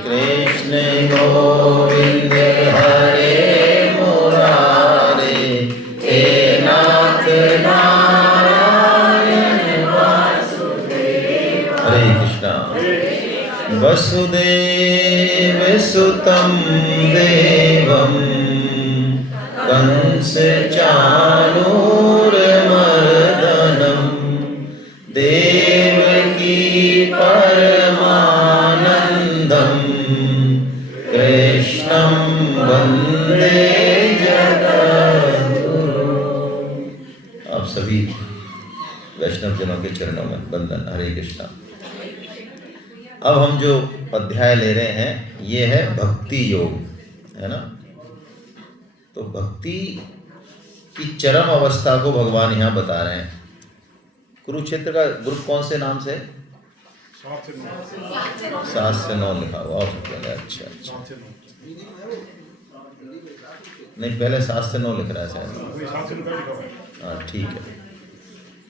कृष्ण गोविंद हरे मुरारे, हे नाथ नारायण वासुदेव। हरे कृष्णा। वसुदेव सुतं देवं कंस चाणूरमर्दनं, देवकी परमानंदं, कृष्णं वंदे जगद्गुरु। आप सभी वैष्णव जनों के चरणों में वंदन। हरे कृष्णा। अब हम जो अध्याय ले रहे हैं ये है भक्ति योग, है ना। तो भक्ति की चरम अवस्था को भगवान यहाँ बता रहे हैं। कुरुक्षेत्र का ग्रुप कौन से नाम से? 7 से 9 लिखा हुआ। अच्छा। नहीं, पहले 7 से 9 लिख रहा है शायद। हाँ ठीक है,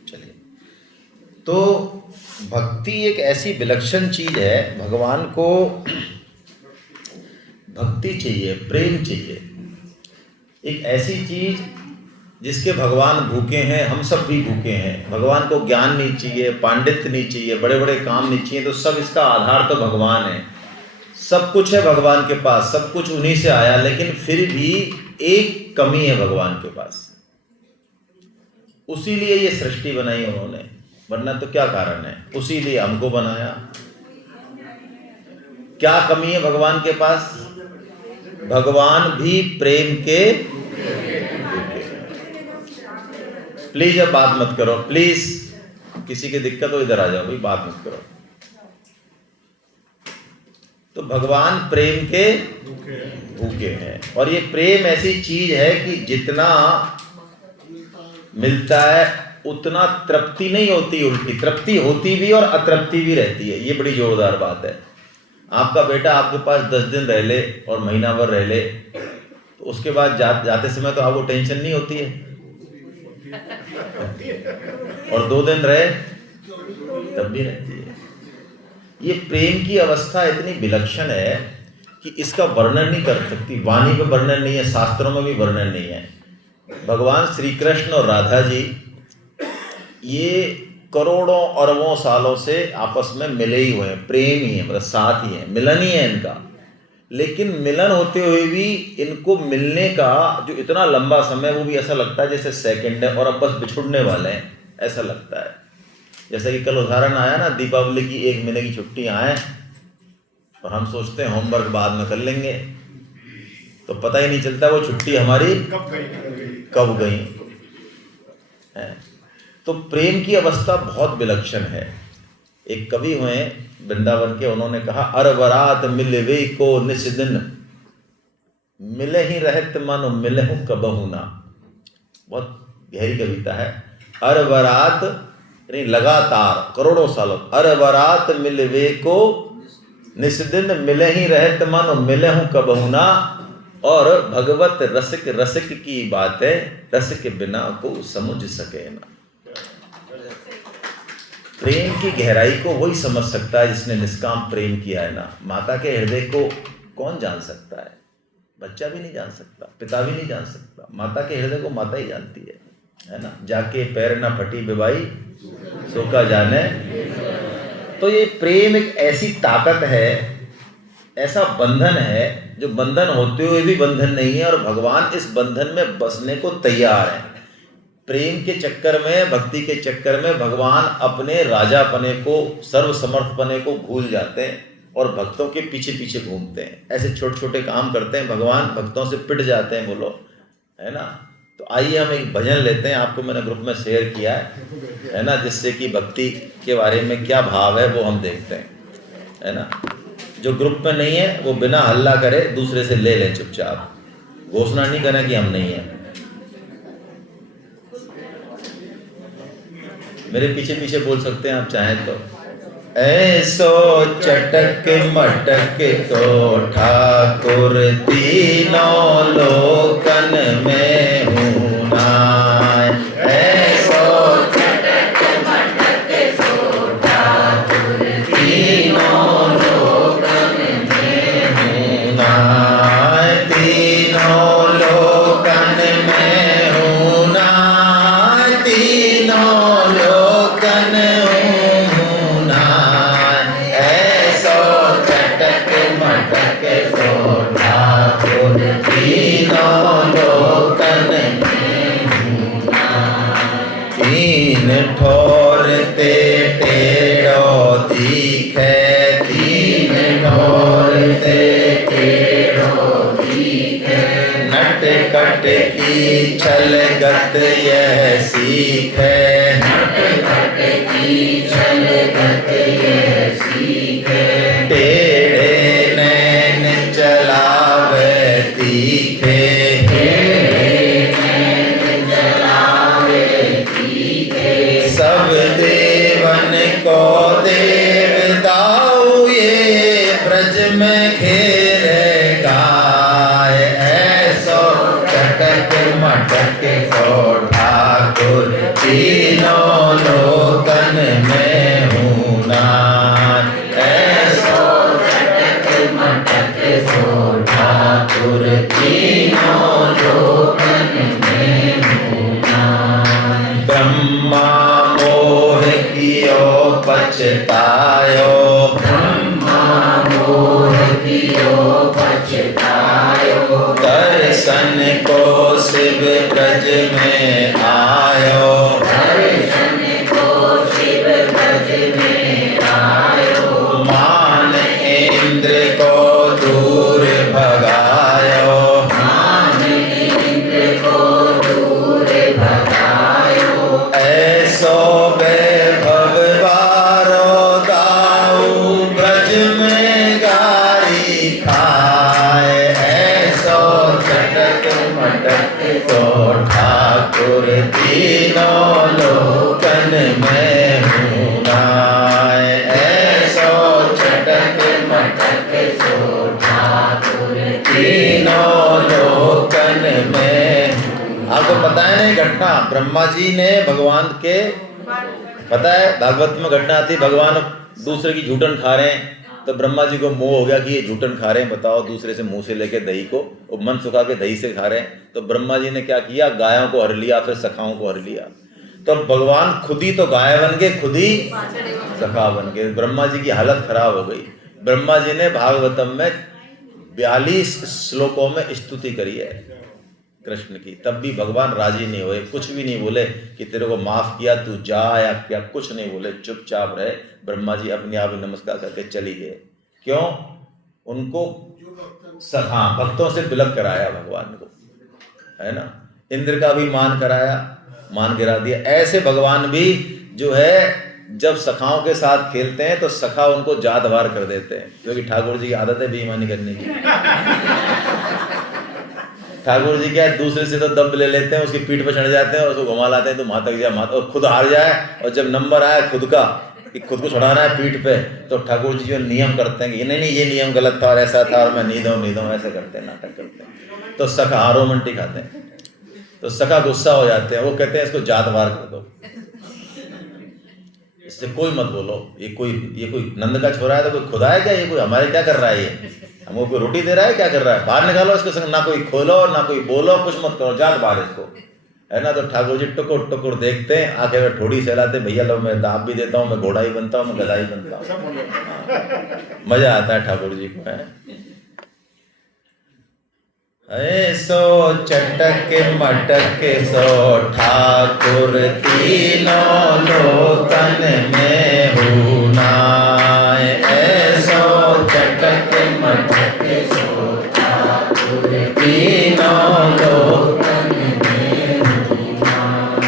चलिए। तो भक्ति एक ऐसी विलक्षण चीज है, भगवान को भक्ति चाहिए, प्रेम चाहिए। एक ऐसी चीज जिसके भगवान भूखे हैं, हम सब भी भूखे हैं। भगवान को ज्ञान नहीं चाहिए, पांडित्य नहीं चाहिए, बड़े बड़े काम नहीं चाहिए, तो सब इसका आधार तो भगवान है। सब कुछ है भगवान के पास, सब कुछ उन्हीं से आया, लेकिन फिर भी एक कमी है भगवान के पास। उसी लिए ये सृष्टि बनाई उन्होंने, वरना तो क्या कारण है? उसी लिए हमको बनाया। क्या कमी है भगवान के पास? भगवान भी प्रेम के। प्लीज अब बात मत करो, प्लीज। किसी की दिक्कत हो इधर आ जाओ भाई, बात मत करो। तो भगवान प्रेम के भूखे हैं, और ये प्रेम ऐसी चीज है कि जितना मिलता है उतना तृप्ति नहीं होती, उल्टी तृप्ति होती भी और अतृप्ति भी रहती है। ये बड़ी जोरदार बात है। आपका बेटा आपके पास 10 दिन रह ले और महीना भर रह ले, तो उसके बाद जाते समय तो आपको टेंशन नहीं होती है, और 2 दिन रहे तब भी रहती है। ये प्रेम की अवस्था इतनी विलक्षण है कि इसका वर्णन नहीं कर सकती। वाणी में वर्णन नहीं है, शास्त्रों में भी वर्णन नहीं है। भगवान श्री कृष्ण और राधा जी ये करोड़ों अरबों सालों से आपस में मिले ही हुए हैं, प्रेम ही है, मतलब साथ ही है, मिलन ही है इनका। लेकिन मिलन होते हुए भी इनको मिलने का जो इतना लंबा समय, वो भी ऐसा लगता है जैसे सेकंड है, और अब बस बिछुड़ने वाले हैं, ऐसा लगता है। जैसा कि कल उदाहरण आया ना, दीपावली की 1 महीने की छुट्टियां आए और हम सोचते हैं होमवर्क बाद में कर लेंगे, तो पता ही नहीं चलता वो छुट्टी हमारी कब गई है। तो प्रेम की अवस्था बहुत विलक्षण है। एक कवि हुए वृंदावन के, उन्होंने कहा, अरबरात मिलवे को निस दिन, मिले ही रहत मन मिलहु कबहु ना। बहुत गहरी कविता है। अरबरात यानी लगातार करोड़ों सालों, अरबरात मिलवे को निस दिन, मिले ही रहत मन मिलहु कबहु ना। और भगवत रसिक रसिक की बातें, रस के बिना को समझ सके ना। प्रेम की गहराई को वही समझ सकता है जिसने निष्काम प्रेम किया है ना। माता के हृदय को कौन जान सकता है? बच्चा भी नहीं जान सकता, पिता भी नहीं जान सकता। माता के हृदय को माता ही जानती है ना। जाके पैर ना फटी बिबाई सो का जाने। तो ये प्रेम एक ऐसी ताकत है, ऐसा बंधन है जो बंधन होते हुए भी बंधन नहीं है, और भगवान इस बंधन में बसने को तैयार है। प्रेम के चक्कर में, भक्ति के चक्कर में भगवान अपने राजापने को, सर्वसमर्थपने को भूल जाते हैं और भक्तों के पीछे पीछे घूमते हैं। ऐसे छोटे छोटे काम करते हैं, भगवान भक्तों से पिट जाते हैं, बोलो, है ना। तो आइए हम एक भजन लेते हैं, आपको मैंने ग्रुप में शेयर किया है ना, जिससे कि भक्ति के बारे में क्या भाव है वो हम देखते हैं, है ना। जो ग्रुप में नहीं है वो बिना हल्ला करे दूसरे से ले लें, चुपचाप, घोषणा नहीं करें कि हम नहीं हैं। मेरे पीछे पीछे बोल सकते हैं आप चाहें तो। ऐसो चटक मटक तो ठाकुर तीनों लोकन में हूँ नाय। ऐसो चटक मटक तो ठाकुर तीनों लोकन नटखट की छलगत यह सीख है, नटखट की छलगत यह सीख है। टेढ़े नैन चलावे तीखे, टेढ़े नैन चलावे तीखे। सब देवन को देव दाऊ ये ब्रज में घेरे गाय। ऐसो चटक मटक को ठाकुर तीनों लोकन में हूँ नाथ। ऐसो चटक मटक को ठाकुर तीनों लोकन में हूँ नाथ। ब्रह्मा मोह कियो पछतायो, ब्रह्मा मोह कियो पछतायो। दर्शन को शिव ब्रज में आयो, दर्शन को शिव ब्रज में आयो। मान इंद्र को दूर भगायो, मान इंद्र को दूर भगायो। ऐसो वैभव बारो दाऊ ब्रज में गाई खाए। ऐसो चटक मटक को ठाकुर तीनों लोकन में हूँ नाय। ऐसो चटक मटक को ठाकुर तीनों लोकन में। आपको पता है नहीं घटना, ब्रह्मा जी ने भगवान के, पता है भागवत में घटना आती, भगवान दूसरे की झूठन खा रहे हैं तो ब्रह्मा जी को मोह हो गया कि ये झूठन खा रहे हैं, बताओ दूसरे से मुंह से लेके दही को, वो मन सुखा के दही से खा रहे हैं। तो ब्रह्मा जी ने क्या किया, गायों को हर लिया, फिर सखाओं को हर लिया। तो भगवान खुद ही तो गाय बन गए, खुद ही सखा बन गए। ब्रह्मा जी की हालत खराब हो गई। ब्रह्मा जी ने भागवतम में 42 श्लोकों में स्तुति करी है कृष्ण की, तब भी भगवान राजी नहीं हुए, कुछ भी नहीं बोले कि तेरे को माफ किया, तू जा या क्या, कुछ नहीं बोले, चुपचाप रहे। ब्रह्मा जी अपने आप ही नमस्कार करके चली गए। क्यों? उनको हाँ भक्तों से विलग कराया भगवान को, है ना। इंद्र का भी मान कराया, मान गिरा दिया। ऐसे भगवान भी जो है जब सखाओं के साथ खेलते हैं तो सखा उनको जातवार कर देते हैं, क्योंकि ठाकुर जी की आदत है बेईमानी करने की। ठाकुर जी क्या है, दूसरे से तो दब ले लेते हैं, उसकी पीठ पर चढ़ जाते हैं और उसको घुमा लाते हैं, तो वहां तक जाए और खुद हार जाए। और जब नंबर आया खुद का कि खुद को छुड़ाना है पीठ पे, तो ठाकुर जी जो नियम करते हैं कि नहीं ये नियम गलत था और ऐसा था और मैं नहीं दूँ ऐसे करते हैं, नाटक करते हैं। तो सखा रोमंटी खाते हैं, तो सखा गुस्सा हो जाते हैं, वो कहते हैं इसको जातवार कर दो, इससे कोई मत बोलो। ये कोई नंद का छोरा है तो कोई खुदा है क्या, ये कोई हमारे क्या कर रहा है, ये हमको कोई रोटी दे रहा है, क्या कर रहा है, बाहर निकालो इसके संग, ना कोई खोलो ना कोई बोलो, कुछ मत करो, जात बाहर इसको, है ना। तो ठाकुर जी टुकुर टुकुर देखते हैं, आके में थोड़ी सहलाते, भैया लो मैं दाब भी देता हूँ, मैं घोड़ा ही बनता हूँ, मैं गधा ही बनता हूँ। मजा आता है ठाकुर जी को, है। ऐसो चटक मटक सो ठाकुर तीनों लोकन में हूँ नाय। ऐसो चटक मटक सो ठाकुर तीनों लोकन में हूँ नाय।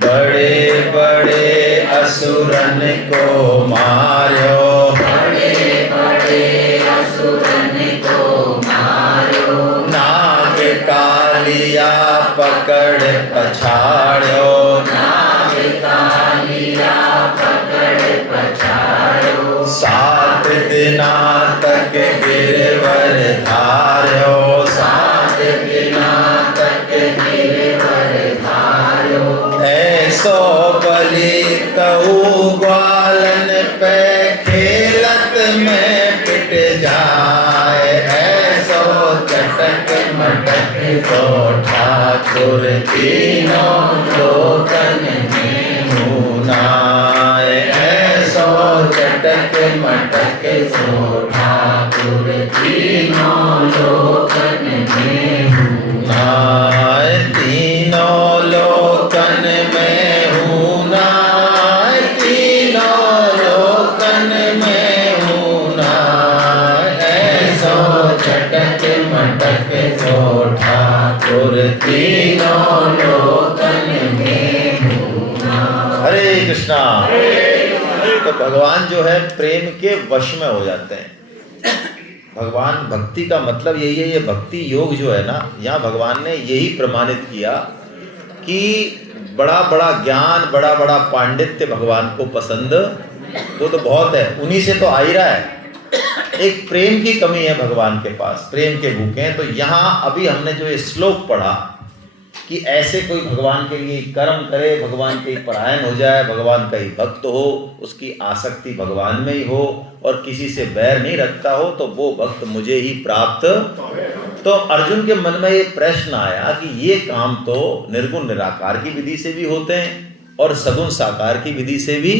बड़े बड़े असुरन को मार्यो, बड़े बड़े असुरन को मार्यो। नाग कालिया पकड़ पछाड़ो, नाग कालिया पकड़ पछाड़ो। 7 दिना तक गिरवर धार्यो, 7 दिना तक गिरवर धार्यो। ऐसो बलि तऊ ग्वालन पे खेलत में पिट जाए। ऐसो चटक मटक सो ठाकुर तीनों लोकन में हूँ नाय। ऐसो चटक मटक सो ठाकुर तीनों लोकन में हूँ नाय। तीनों लोकन में हूँ नाय, तीनों लोकन में हूँ नाय। ऐसो चटक मटक सो ठाकुर और तीनों लोकन में हरे कृष्णा। तो भगवान जो है प्रेम के वश में हो जाते हैं। भगवान भक्ति का मतलब यही है, ये भक्ति योग जो है ना, यहाँ भगवान ने यही प्रमाणित किया कि बड़ा बड़ा ज्ञान, बड़ा बड़ा पांडित्य भगवान को पसंद वो तो बहुत है, उन्हीं से तो आ ही रहा है। एक प्रेम की कमी है भगवान के पास, प्रेम के भूखे हैं। तो यहाँ अभी हमने जो ये श्लोक पढ़ा कि ऐसे कोई भगवान के लिए कर्म करे, भगवान के परायण हो जाए, भगवान का ही भक्त हो, उसकी आसक्ति भगवान में ही हो और किसी से बैर नहीं रखता हो, तो वो भक्त मुझे ही प्राप्त। तो अर्जुन के मन में ये प्रश्न आया कि ये काम तो निर्गुण निराकार की विधि से भी होते हैं और सगुण साकार की विधि से भी,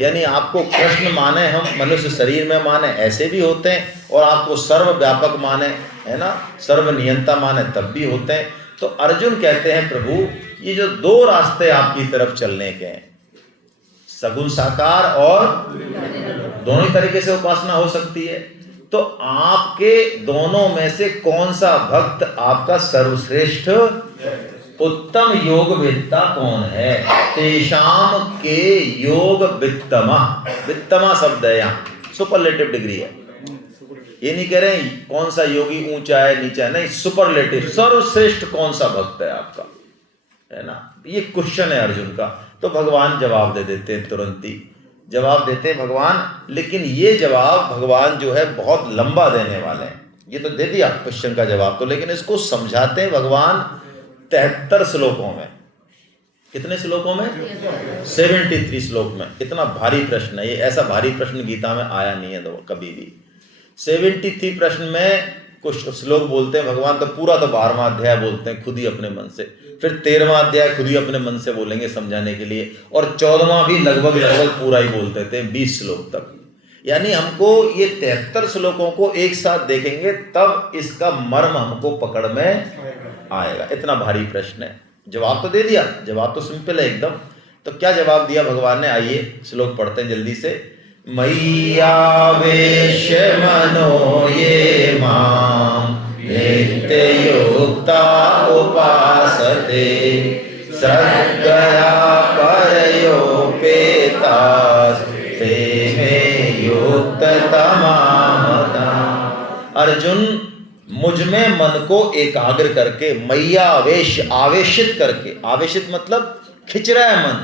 यानी आपको कृष्ण माने, हम मनुष्य शरीर में माने, ऐसे भी होते हैं, और आपको सर्वव्यापक माने, है ना, सर्वनियंता माने, तब भी होते हैं। तो अर्जुन कहते हैं प्रभु ये जो दो रास्ते आपकी तरफ चलने के हैं, सगुण साकार और दोनों ही तरीके से उपासना हो सकती है, तो आपके दोनों में से कौन सा भक्त आपका सर्वश्रेष्ठ उत्तम योग वित्ता कौन है? तेषाम के योग वित्तमा, वित्तमा शब्द है यहाँ, सुपरलेटिव डिग्री है। ये नहीं कह रहे कौन सा योगी ऊंचा है नीचा है, नहीं, सुपरलेटिव, सर्वश्रेष्ठ कौन सा भक्त है आपका, है ना, ये क्वेश्चन है अर्जुन का। तो भगवान जवाब दे देते हैं, तुरंत ही जवाब देते हैं भगवान। लेकिन ये जवाब भगवान जो है बहुत लंबा देने वाले हैं। ये तो दे दिया क्वेश्चन का जवाब तो, लेकिन इसको समझाते हैं भगवान 73 श्लोकों में। कितने श्लोकों में? 73 श्लोक में। इतना भारी प्रश्न है ये, ऐसा भारी प्रश्न गीता में आया नहीं है तो कभी भी। 73 प्रश्न में कुछ श्लोक बोलते हैं भगवान, तो पूरा तो 12वां अध्याय बोलते हैं खुद ही अपने मन से, फिर 13वां अध्याय खुद ही अपने मन से बोलेंगे समझाने के लिए, और 14वां भी लगभग पूरा ही बोल देते हैं 20 श्लोक तक। यानी हमको ये 73 श्लोकों को एक साथ देखेंगे तब इसका मर्म हमको पकड़ में आएगा। इतना भारी प्रश्न है। जवाब तो दे दिया, जवाब तो सिंपल है एकदम। तो क्या जवाब दिया भगवान ने, आइए श्लोक पढ़ते हैं जल्दी से। मय्यावेश मनो ये माम नित्ययुक्ता उपासते श्रद्धया परयोपेतास ते मे युक्ततमा। अर्जुन, मुझ में मन को एकाग्र करके, मय्यावेश, आवेशित करके, आवेशित मतलब खिंच रहा है मन,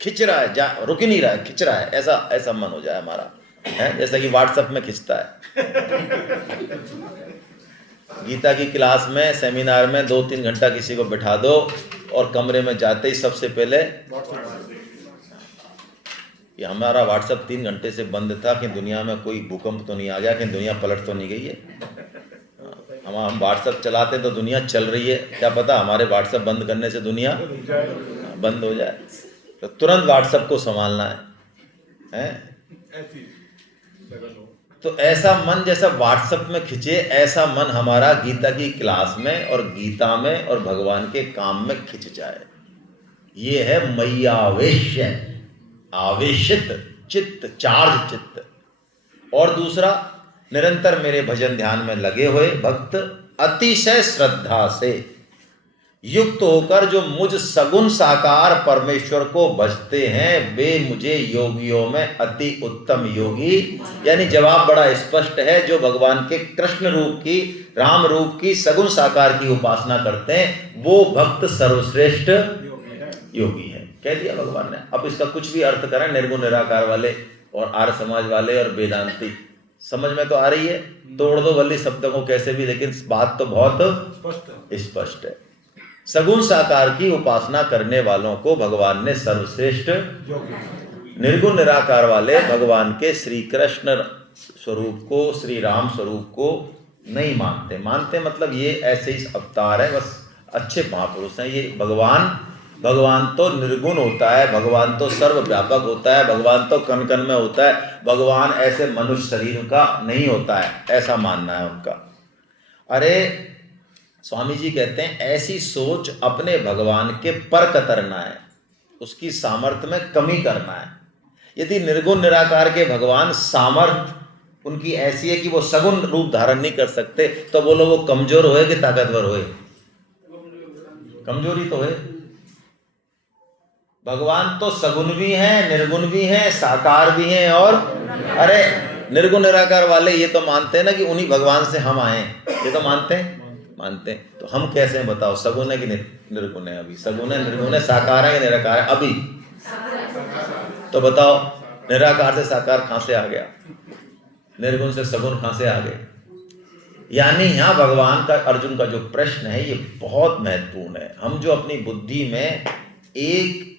खिंच रहा है, जा रुक ही नहीं रहा है, खिंच रहा है, ऐसा ऐसा मन हो जाए हमारा, है जैसा कि व्हाट्सएप में खिंचता है। गीता की क्लास में, सेमिनार में 2-3 घंटा किसी को बिठा दो और कमरे में जाते ही सबसे पहले ये हमारा व्हाट्सएप 3 घंटे से बंद था कि दुनिया में कोई भूकंप तो नहीं आ गया, कि दुनिया पलट तो नहीं गई है। हम व्हाट्सएप चलाते तो दुनिया चल रही है, क्या पता हमारे व्हाट्सएप बंद करने से दुनिया बंद हो जाए। तो तुरंत व्हाट्सएप को संभालना है? तो ऐसा मन जैसा व्हाट्सएप में खिंचे, ऐसा मन हमारा गीता की क्लास में और गीता में और भगवान के काम में खिंच जाए। ये है मय्यावेश, आवेशित चित्त, चार्ज चित्त। और दूसरा, निरंतर मेरे भजन ध्यान में लगे हुए भक्त, अतिशय श्रद्धा से युक्त होकर जो मुझ सगुण साकार परमेश्वर को भजते हैं, वे मुझे योगियों में अति उत्तम योगी। यानी जवाब बड़ा स्पष्ट है, जो भगवान के कृष्ण रूप की, राम रूप की सगुण साकार की उपासना करते हैं, वो भक्त सर्वश्रेष्ठ योगी है, कह दिया भगवान ने। अब इसका कुछ भी अर्थ करें, निर्गुण निराकार वाले और आर्य समाज वाले और वेदांती, समझ में तो आ रही है। तोड़ दो भली शब्दों को कैसे भी, लेकिन बात तो बहुत स्पष्ट है। सगुण साकार की उपासना करने वालों को भगवान ने सर्वश्रेष्ठ, निर्गुण निराकार वाले भगवान के श्री कृष्ण स्वरूप को, श्री राम स्वरूप को नहीं मानते। मानते मतलब ये ऐसे ही अवतार है, बस अच्छे महापुरुष हैं। ये भगवान तो निर्गुण होता है, भगवान तो सर्वव्यापक होता है, भगवान तो कण कण में होता है, भगवान ऐसे मनुष्य शरीर का नहीं होता है, ऐसा मानना है उनका। अरे स्वामी जी कहते हैं ऐसी सोच अपने भगवान के पर कतरना है, उसकी सामर्थ्य में कमी करना है। यदि निर्गुण निराकार के भगवान सामर्थ्य उनकी ऐसी है कि वो सगुण रूप धारण नहीं कर सकते, तो बोलो वो कमजोर होए कि ताकतवर होए? कमजोरी तो है। भगवान तो सगुण भी हैं, निर्गुण भी हैं, साकार भी हैं, और अरे निर्गुण निराकार वाले ये तो मानते हैं ना कि उन्हीं भगवान से हम आए, ये तो मानते हैं। तो हम कैसे हैं बताओ, सगुण है कि निर्गुण है? अभी सगुण है, निर्गुण है, साकार है कि निराकार है? अभी तो बताओ, निराकार से साकार कहां से आ गया, निर्गुण से सगुण कहां से आ गए? यानी यहाँ भगवान का, अर्जुन का जो प्रश्न है ये बहुत महत्वपूर्ण है। हम जो अपनी बुद्धि में एक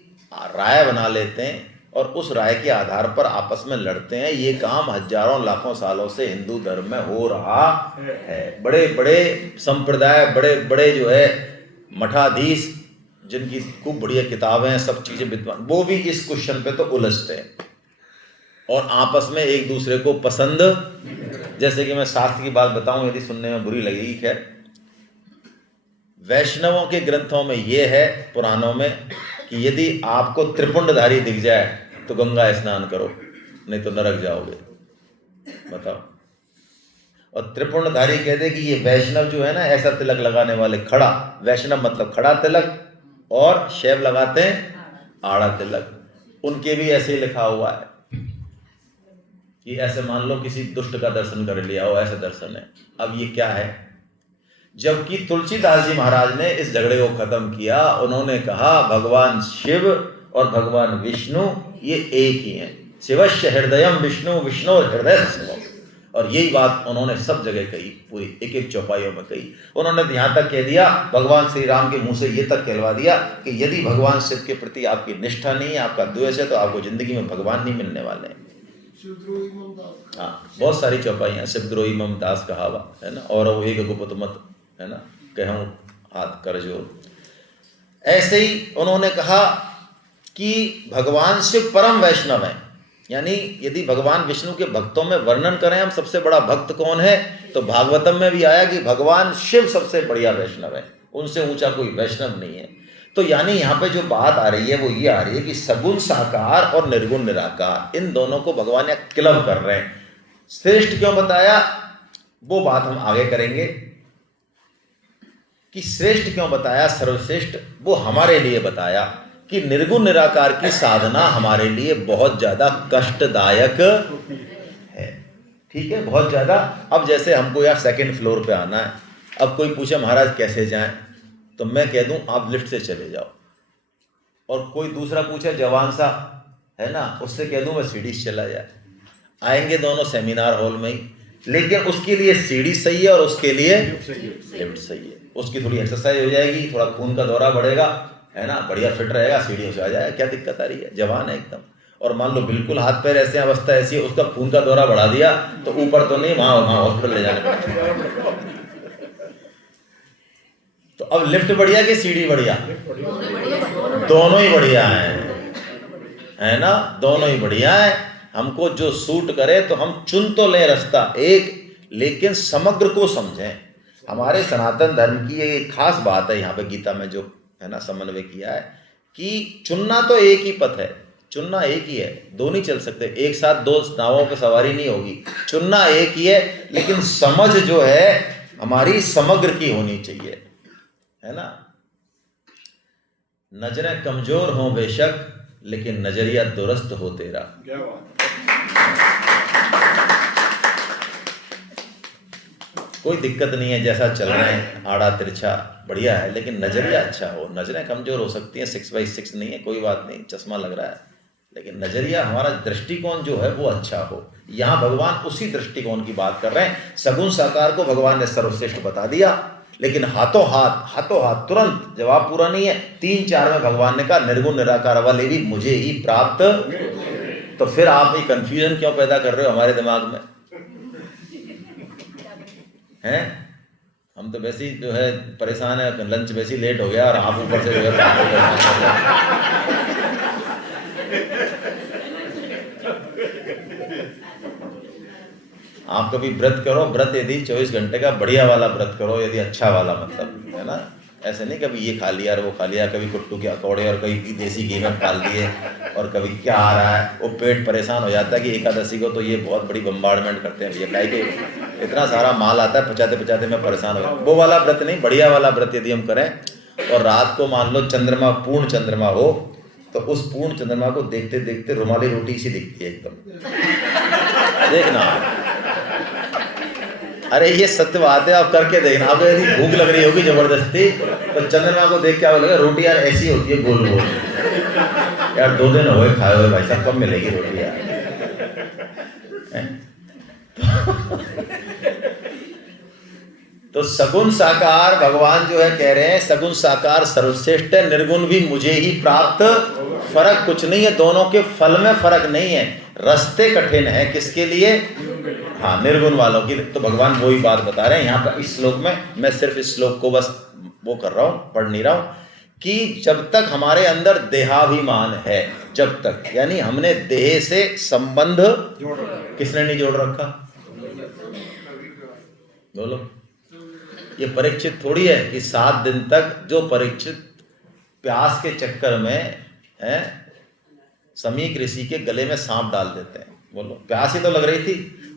राय बना लेते हैं और उस राय के आधार पर आपस में लड़ते हैं, ये काम हजारों लाखों सालों से हिंदू धर्म में हो रहा है। बड़े बड़े संप्रदाय, बड़े बड़े जो है मठाधीश, जिनकी खूब बढ़िया किताबें हैं, सब चीज़ें विद्वान, वो भी इस क्वेश्चन पे तो उलझते हैं और आपस में एक दूसरे को पसंद, जैसे कि मैं शास्त्र की बात बताऊं, यदि सुनने में बुरी लगेगी, खैर वैष्णवों के ग्रंथों में ये है, पुराणों में, कि यदि आपको त्रिपुंडधारी दिख जाए तो गंगा स्नान करो, नहीं तो नरक जाओगे। बताओ। और त्रिपुंडधारी कहते कि ये वैष्णव जो है ना, ऐसा तिलक लगाने वाले, खड़ा वैष्णव मतलब खड़ा तिलक, और शैव लगाते हैं आड़ा तिलक, उनके भी ऐसे ही लिखा हुआ है कि ऐसे मान लो किसी दुष्ट का दर्शन कर लिया हो, ऐसे दर्शन है। अब ये क्या है? जबकि तुलसीदास जी महाराज ने इस झगड़े को खत्म किया। उन्होंने कहा भगवान शिव और भगवान विष्णु ये एक ही हैं, शिवस्य हृदयम विष्णु, विष्णु हृदय शिव। और यही बात उन्होंने सब जगह कही, पूरी एक एक चौपाइयों में कही। उन्होंने यहाँ तक कह दिया, भगवान श्री राम के मुंह से ये तक कहलवा दिया कि यदि भगवान शिव के प्रति आपकी निष्ठा नहीं है, आपका द्वेष है, तो आपको जिंदगी में भगवान नहीं मिलने वाले हैं। हाँ, बहुत सारी चौपाइयाँ, शिवद्रोही मम दास कहावा, है ना, और वो एक गुप्त मत, है ना, कहूँ हाथ कर जोर। ऐसे ही उन्होंने कहा कि भगवान शिव परम वैष्णव हैं, यानी यदि भगवान विष्णु के भक्तों में वर्णन करें हम, सबसे बड़ा भक्त कौन है, तो भागवतम में भी आया कि भगवान शिव सबसे बढ़िया वैष्णव है, उनसे ऊंचा कोई वैष्णव नहीं है। तो यानी यहाँ पे जो बात आ रही है वो ये आ रही है कि सगुण साकार और निर्गुण निराकार, इन दोनों को भगवान यहाँ क्लब कर रहे हैं। श्रेष्ठ क्यों बताया, वो बात हम आगे करेंगे कि श्रेष्ठ क्यों बताया, सर्वश्रेष्ठ, वो हमारे लिए बताया कि निर्गुण निराकार की साधना हमारे लिए बहुत ज़्यादा कष्टदायक है। ठीक है, बहुत ज़्यादा। अब जैसे हमको यार सेकंड फ्लोर पे आना है, अब कोई पूछे महाराज कैसे जाएं, तो मैं कह दूं आप लिफ्ट से चले जाओ, और कोई दूसरा पूछे जवान सा, है ना, उससे कह दूं मैं सीढ़ी से चला जाए। आएंगे दोनों सेमिनार हॉल में ही, लेकिन उसके लिए सीढ़ी सही है और उसके लिए लिफ्ट सही है। उसकी थोड़ी एक्सरसाइज हो जाएगी, थोड़ा खून का दौरा बढ़ेगा, है ना, बढ़िया फिट रहेगा, सीढ़ियों से आ जाएगा, क्या दिक्कत आ रही है, जवान है एकदम। और मान लो बिल्कुल हाथ पैर ऐसे, अवस्था ऐसी है, उसका खून का दौरा बढ़ा दिया तो ऊपर तो नहीं, वहाँ हॉस्पिटल ले जाने पड़ेगा। तो अब लिफ्ट बढ़िया कि सीढ़ी बढ़िया? दोनों ही बढ़िया है ना, दोनों ही बढ़िया है। हमको जो सूट करे तो हम चुन तो लें रास्ता एक, लेकिन समग्र को समझें। हमारे सनातन धर्म की ये खास बात है यहाँ पे गीता में जो है ना समन्वय किया है कि चुनना तो एक ही पथ है, चुनना एक ही है, दो नहीं चल सकते, एक साथ दो नावों पे सवारी नहीं होगी, चुनना एक ही है, लेकिन समझ जो है हमारी समग्र की होनी चाहिए, है ना। नजरें कमजोर हों बेशक, लेकिन नजरिया दुरुस्त हो तेरा। क्या बात। कोई दिक्कत नहीं है, जैसा चल रहे हैं आड़ा तिरछा बढ़िया है, लेकिन नजरिया अच्छा हो। नजरें कमजोर हो सकती हैं, 6x6 नहीं है, कोई बात नहीं, चश्मा लग रहा है, लेकिन नजरिया, हमारा दृष्टिकोण जो है वो अच्छा हो। यहाँ भगवान उसी दृष्टिकोण की बात कर रहे हैं। सगुण साकार को भगवान ने सर्वश्रेष्ठ बता दिया, लेकिन हाथों हाथ तुरंत जवाब पूरा नहीं है। 3-4 में भगवान ने कहा निर्गुण निराकार वाले भी मुझे ही प्राप्त। तो फिर आप ये कंफ्यूजन क्यों पैदा कर रहे हो हमारे दिमाग में, हैं? हम तो वैसे ही जो है परेशान है, लंच वैसे ही लेट हो गया और आप ऊपर से जो है आप कभी व्रत करो, व्रत यदि 24 घंटे का बढ़िया वाला व्रत करो, यदि अच्छा वाला, मतलब है ना, ऐसे नहीं कभी ये खा लिया और वो खा लिया, कभी कुट्टू के अकौड़े और कभी देसी घी में डाल दिए, और कभी क्या आ रहा है, वो पेट परेशान हो जाता है कि एकादशी को तो ये बहुत बड़ी बम्बार्डमेंट करते हैं भैया, काहे के इतना सारा माल आता है, पचाते पचाते मैं परेशान हो गया। वो वाला व्रत नहीं, बढ़िया वाला व्रत यदि हम करें और रात को मान लो चंद्रमा, पूर्ण चंद्रमा हो, तो उस पूर्ण चंद्रमा को देखते देखते रुमाली रोटी सी दिखती है एकदम। देखना, अरे ये सत्य बात है, आप करके देखना। आपको यदि भूख लग रही होगी जबरदस्ती, तो चंद्रमा को देख के आपको लगेगा रोटी यार ऐसी होती है, गोल गोल। यार 2 दिन हो गए खाए हुए भाई साहब, कब मिलेगी रोटी यार। तो सगुण साकार भगवान जो है कह रहे हैं, सगुण साकार सर्वश्रेष्ठ है, निर्गुण भी मुझे ही प्राप्त, फर्क कुछ नहीं है, दोनों के फल में फर्क नहीं है, रास्ते कठिन है किसके लिए? हाँ, निर्गुण वालों की। तो भगवान वही बात बता रहे हैं यहाँ पर इस श्लोक में। मैं सिर्फ इस श्लोक को बस वो कर रहा हूँ, पढ़ नहीं रहा हूँ, कि जब तक हमारे अंदर देहाभिमान है, जब तक, यानी हमने देह से संबंध किसने नहीं जोड़ रखा? बोलो। ये परीक्षित थोड़ी है कि 7 दिन तक, जो परीक्षित प्यास के चक्कर में है समीक ऋषि के गले में सांप डाल देते हैं, बोलो प्यास ही तो लग रही थी,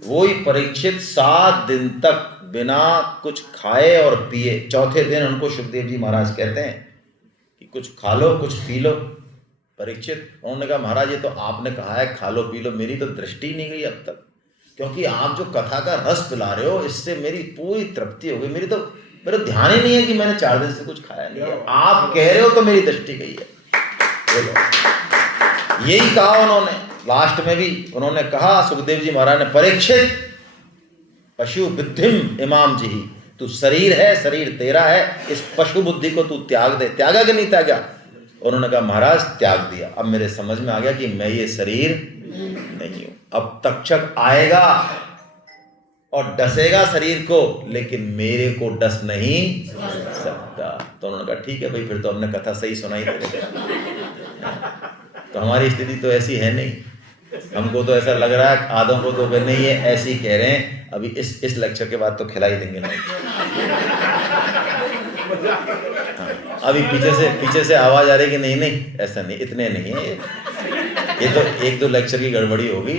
वही परीक्षित 7 दिन तक बिना कुछ खाए और पिए, चौथे दिन उनको सुखदेव जी महाराज कहते हैं कि कुछ खा लो कुछ पी लो। परीक्षित, उन्होंने कहा महाराज ये तो आपने कहा है खा लो पी लो, मेरी तो दृष्टि नहीं गई अब तक, क्योंकि आप जो कथा का रस पिला रहे हो इससे मेरी पूरी तृप्ति हो गई, मेरा ध्यान ही नहीं है कि मैंने 4 दिन से कुछ खाया नहीं है, आप कह रहे हो तो मेरी दृष्टि गई है। यही कहा उन्होंने लास्ट में भी, उन्होंने कहा सुखदेव जी महाराज ने, परीक्षित पशु बुद्धिम इमाम जी, तू शरीर है, शरीर तेरा है, इस पशु बुद्धि को तू त्याग दे। त्यागा कि नहीं त्यागा? उन्होंने कहा महाराज त्याग दिया, अब मेरे समझ में आ गया कि मैं ये शरीर नहीं हूं। अब तक्षक आएगा और डसेगा शरीर को, लेकिन मेरे को डस नहीं सकता। तो उन्होंने कहा ठीक है भाई, फिर तो हमने कथा सही सुनाई दे। तो हमारी स्थिति तो ऐसी है नहीं, हमको तो ऐसा लग रहा है आधों को तो नहीं है, ऐसे ही कह रहे हैं। अभी इस लेक्चर के बाद तो खिला ही देंगे नहीं। अभी पीछे से आवाज आ रही कि नहीं नहीं ऐसा नहीं, इतने नहीं है ये तो 1-2 लेक्चर की गड़बड़ी होगी,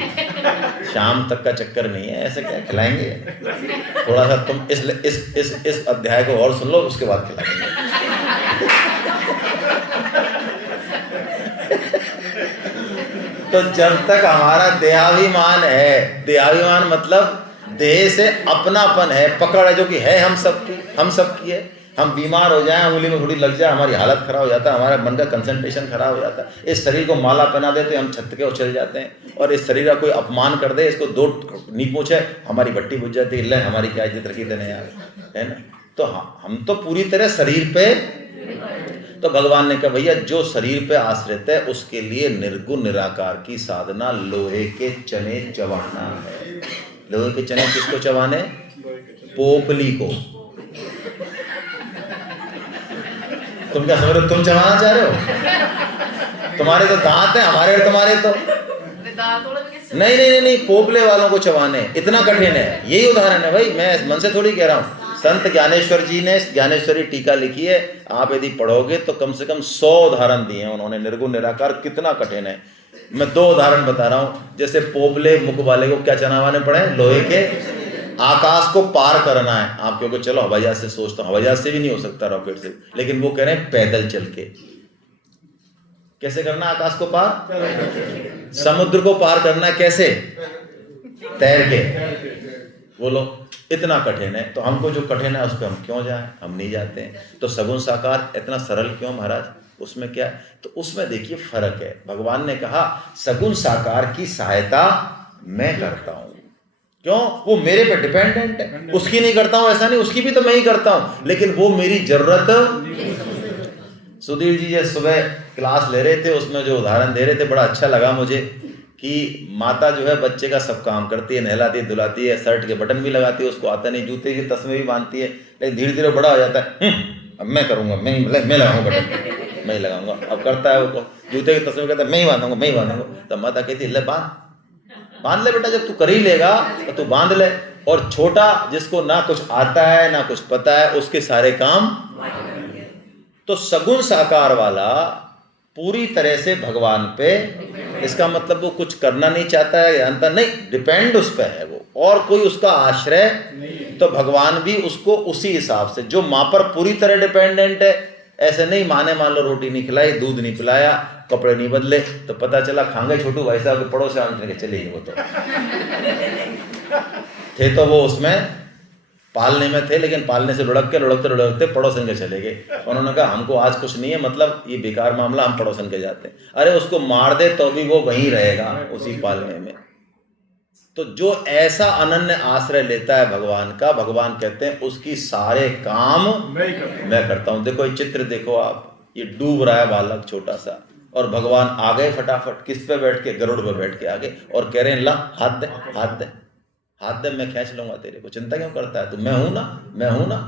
शाम तक का चक्कर नहीं है, ऐसे क्या खिलाएंगे। थोड़ा सा तुम इस अध्याय को और सुन लो, उसके बाद खिलाएंगे। तो जब तक हमारा देहाभिमान है, देहाभिमान मतलब देह से अपनापन है, पकड़ है, जो कि है हम सबकी है। हम बीमार हो जाएं, उंगली में थोड़ी लग जाए, हमारी हालत खराब हो जाता है, हमारे मन का कंसंट्रेशन खराब हो जाता है। इस शरीर को माला पहना देते हम छत के उछल जाते हैं, और इस शरीर का कोई अपमान कर दे, इसको 2 नींद पूछे, हमारी भट्टी बुझ जाती है, ले हमारी क्या इज्जत रखी देने यार, है ना। तो हम तो पूरी तरह शरीर पे, तो भगवान ने कहा भैया जो शरीर पे आश्रित है उसके लिए निर्गुण निराकार की साधना लोहे के चने चबाना है। लोहे के चने किसको चबाने? पोपली को। तुम क्या समझ रहे हो? तुम चबाना चाह रहे हो? तुम्हारे तो दांत है, हमारे तुम्हारे तो नहीं, पोपले वालों को चबाने इतना कठिन है। यही उदाहरण है भाई, मैं मन से थोड़ी कह रहा हूँ। संत ज्ञानेश्वर जी ने ज्ञानेश्वरी टीका लिखी है, आप यदि पढ़ोगे तो कम से कम 100 उदाहरण दिए हैं उन्होंने, निर्गुण निराकार कितना कठिन है। मैं 2 उदाहरण बता रहा हूँ। जैसे पोपले मुख वाले को क्या चनावाने पड़े? लोहे के। आकाश को पार करना है, आप क्योंकि चलो हवाई जहाज से सोचता हूँ, हवाई जहाज से भी नहीं हो सकता, रॉकेट से, लेकिन वो कह रहे हैं पैदल चल के। कैसे करना है आकाश को पार? समुद्र को पार करना है कैसे? तैर के। बोलो इतना कठिन है, तो हमको जो कठिन है उस पर हम क्यों जाएं? हम नहीं जाते हैं। तो सगुण साकार इतना सरल क्यों महाराज? उसमें क्या है? तो उसमें देखिए फर्क है। भगवान ने कहा सगुण साकार की सहायता मैं करता हूं। क्यों? वो मेरे पे डिपेंडेंट है, उसकी नहीं करता हूं ऐसा नहीं, उसकी भी तो मैं ही करता हूं, लेकिन वो मेरी जरूरत। सुधीर जी ये सुबह क्लास ले रहे थे, उसमें जो उदाहरण दे रहे थे बड़ा अच्छा लगा मुझे, कि माता जो है बच्चे का सब काम करती है, नहलाती है, धुलाती है, शर्ट के बटन भी लगाती है, उसको आता नहीं, जूते के तस्मे भी बांधती है, लेकिन धीरे धीरे बड़ा हो जाता है, अब मैं करूँगा, मैं लगाऊंगा बटन, मैं ही लगाऊंगा। अब करता है वो जूते के तस्मे, कहता है मैं ही बांधूंगा। तब माता कहती है ले बांध ले बेटा, जब तू कर ही लेगा तो तू बांध ले। और छोटा जिसको ना कुछ आता है ना कुछ पता है, उसके सारे काम। तो सगुण साकार वाला पूरी तरह से भगवान पे, इसका मतलब वो कुछ करना नहीं चाहता है, जानता नहीं, डिपेंड उस पर है वो, और कोई उसका आश्रय। तो भगवान भी उसको उसी हिसाब से, जो माँ पर पूरी तरह डिपेंडेंट है, ऐसे नहीं माँ ने मान लो रोटी नहीं खिलाई, दूध नहीं पिलाया, कपड़े नहीं बदले, तो पता चला खांगे छोटू भाई साहब के पड़ोस से आने के चले गए। वो तो थे तो वो उसमें पालने में थे, लेकिन पालने से लुढ़कते लुढ़कते पड़ोसन के चले गए। उन्होंने कहा हमको आज कुछ नहीं है, मतलब ये बेकार मामला, हम पड़ोसन के जाते हैं। अरे उसको मार दे तो भी वो वहीं रहेगा उसी पालने में। तो जो ऐसा अनन्य आश्रय लेता है भगवान का, भगवान कहते हैं उसकी सारे काम मैं करता हूं। देखो ये चित्र देखो आप, ये डूब रहा है बालक छोटा सा, और भगवान आ गए फटाफट, किस पे बैठ के? गरुड़ पे बैठ के आ गए, और कह रहे हैं ला हाथ दे, हाथ दे, हाथ दे, मैं खींच लूंगा तेरे को, चिंता क्यों करता है तू, मैं हूं ना, मैं हूं ना।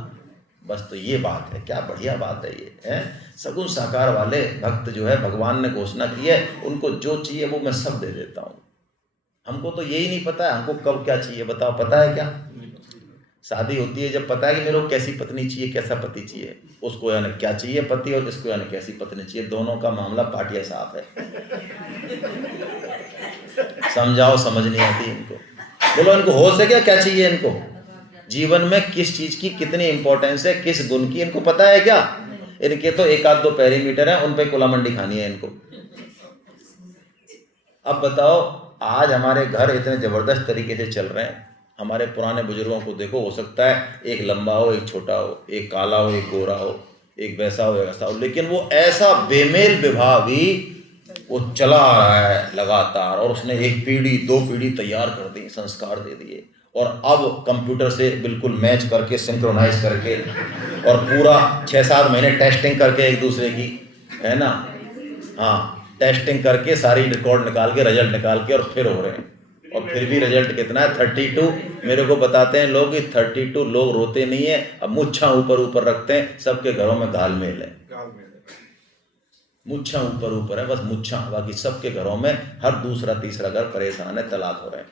बस तो ये बात है, क्या बढ़िया बात है ये है। सगुण साकार वाले भक्त जो है, भगवान ने घोषणा की है उनको जो चाहिए वो मैं सब दे देता हूं। हमको तो यही नहीं पता है हमको कब क्या चाहिए, बताओ पता है क्या? शादी होती है जब पता है कि मेरे को कैसी पत्नी चाहिए, कैसा पति चाहिए, उसको यानी क्या चाहिए पति, और इसको यानी कैसी पत्नी चाहिए, दोनों का मामला पाटिया साफ है। समझाओ, समझ नहीं आती इनको। बोलो इनको होश है क्या चाहिए इनको, जीवन में किस चीज की कितनी इंपॉर्टेंस है, किस गुण की, इनको पता है क्या? इनके तो एक आध दो पैरीमीटर है, उन पे कोला मंडी खानी है इनको। अब बताओ, आज हमारे घर इतने जबरदस्त तरीके से चल रहे हैं, हमारे पुराने बुजुर्गों को देखो, हो सकता है एक लंबा हो, एक छोटा हो, एक काला हो, एक गोरा हो, एक वैसा हो, वैसा हो, लेकिन वो ऐसा बेमेल विवाह भी वो चला आ रहा है लगातार, और उसने एक पीढ़ी दो पीढ़ी तैयार कर दी, संस्कार दे दिए, और अब कंप्यूटर से बिल्कुल मैच करके, सिंक्रोनाइज करके, और पूरा 6-7 महीने टेस्टिंग करके एक दूसरे की, है ना, हाँ, टेस्टिंग करके सारी रिकॉर्ड निकाल के, रिजल्ट निकाल के, और फिर हो रहे हैं। और फिर भी रिजल्ट कितना है? 32। मेरे को बताते हैं लोग कि 32 लोग रोते नहीं है, अब मुच्छा ऊपर ऊपर रखते हैं, सबके घरों में घालमेल है, मुच्छा ऊपर ऊपर है, बस मुच्छा, बाकी सबके घरों में हर दूसरा तीसरा घर परेशान है, तलाक हो रहे हैं,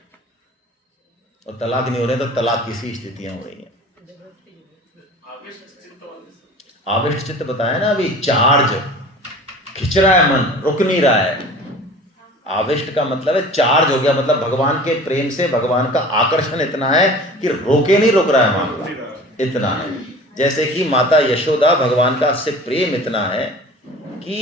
और तलाक नहीं हो रहे तो तलाक की सी स्थितियां हो रही हैं। आविष्ट चित्त बताया ना अभी, चार्ज खिंच रहा है मन, रुक नहीं रहा है। आविष्ट का मतलब है चार्ज हो गया, मतलब भगवान के प्रेम से भगवान का आकर्षण इतना है कि रोके नहीं रुक रहा है मामला, इतना है। जैसे कि माता यशोदा, भगवान का से प्रेम इतना है कि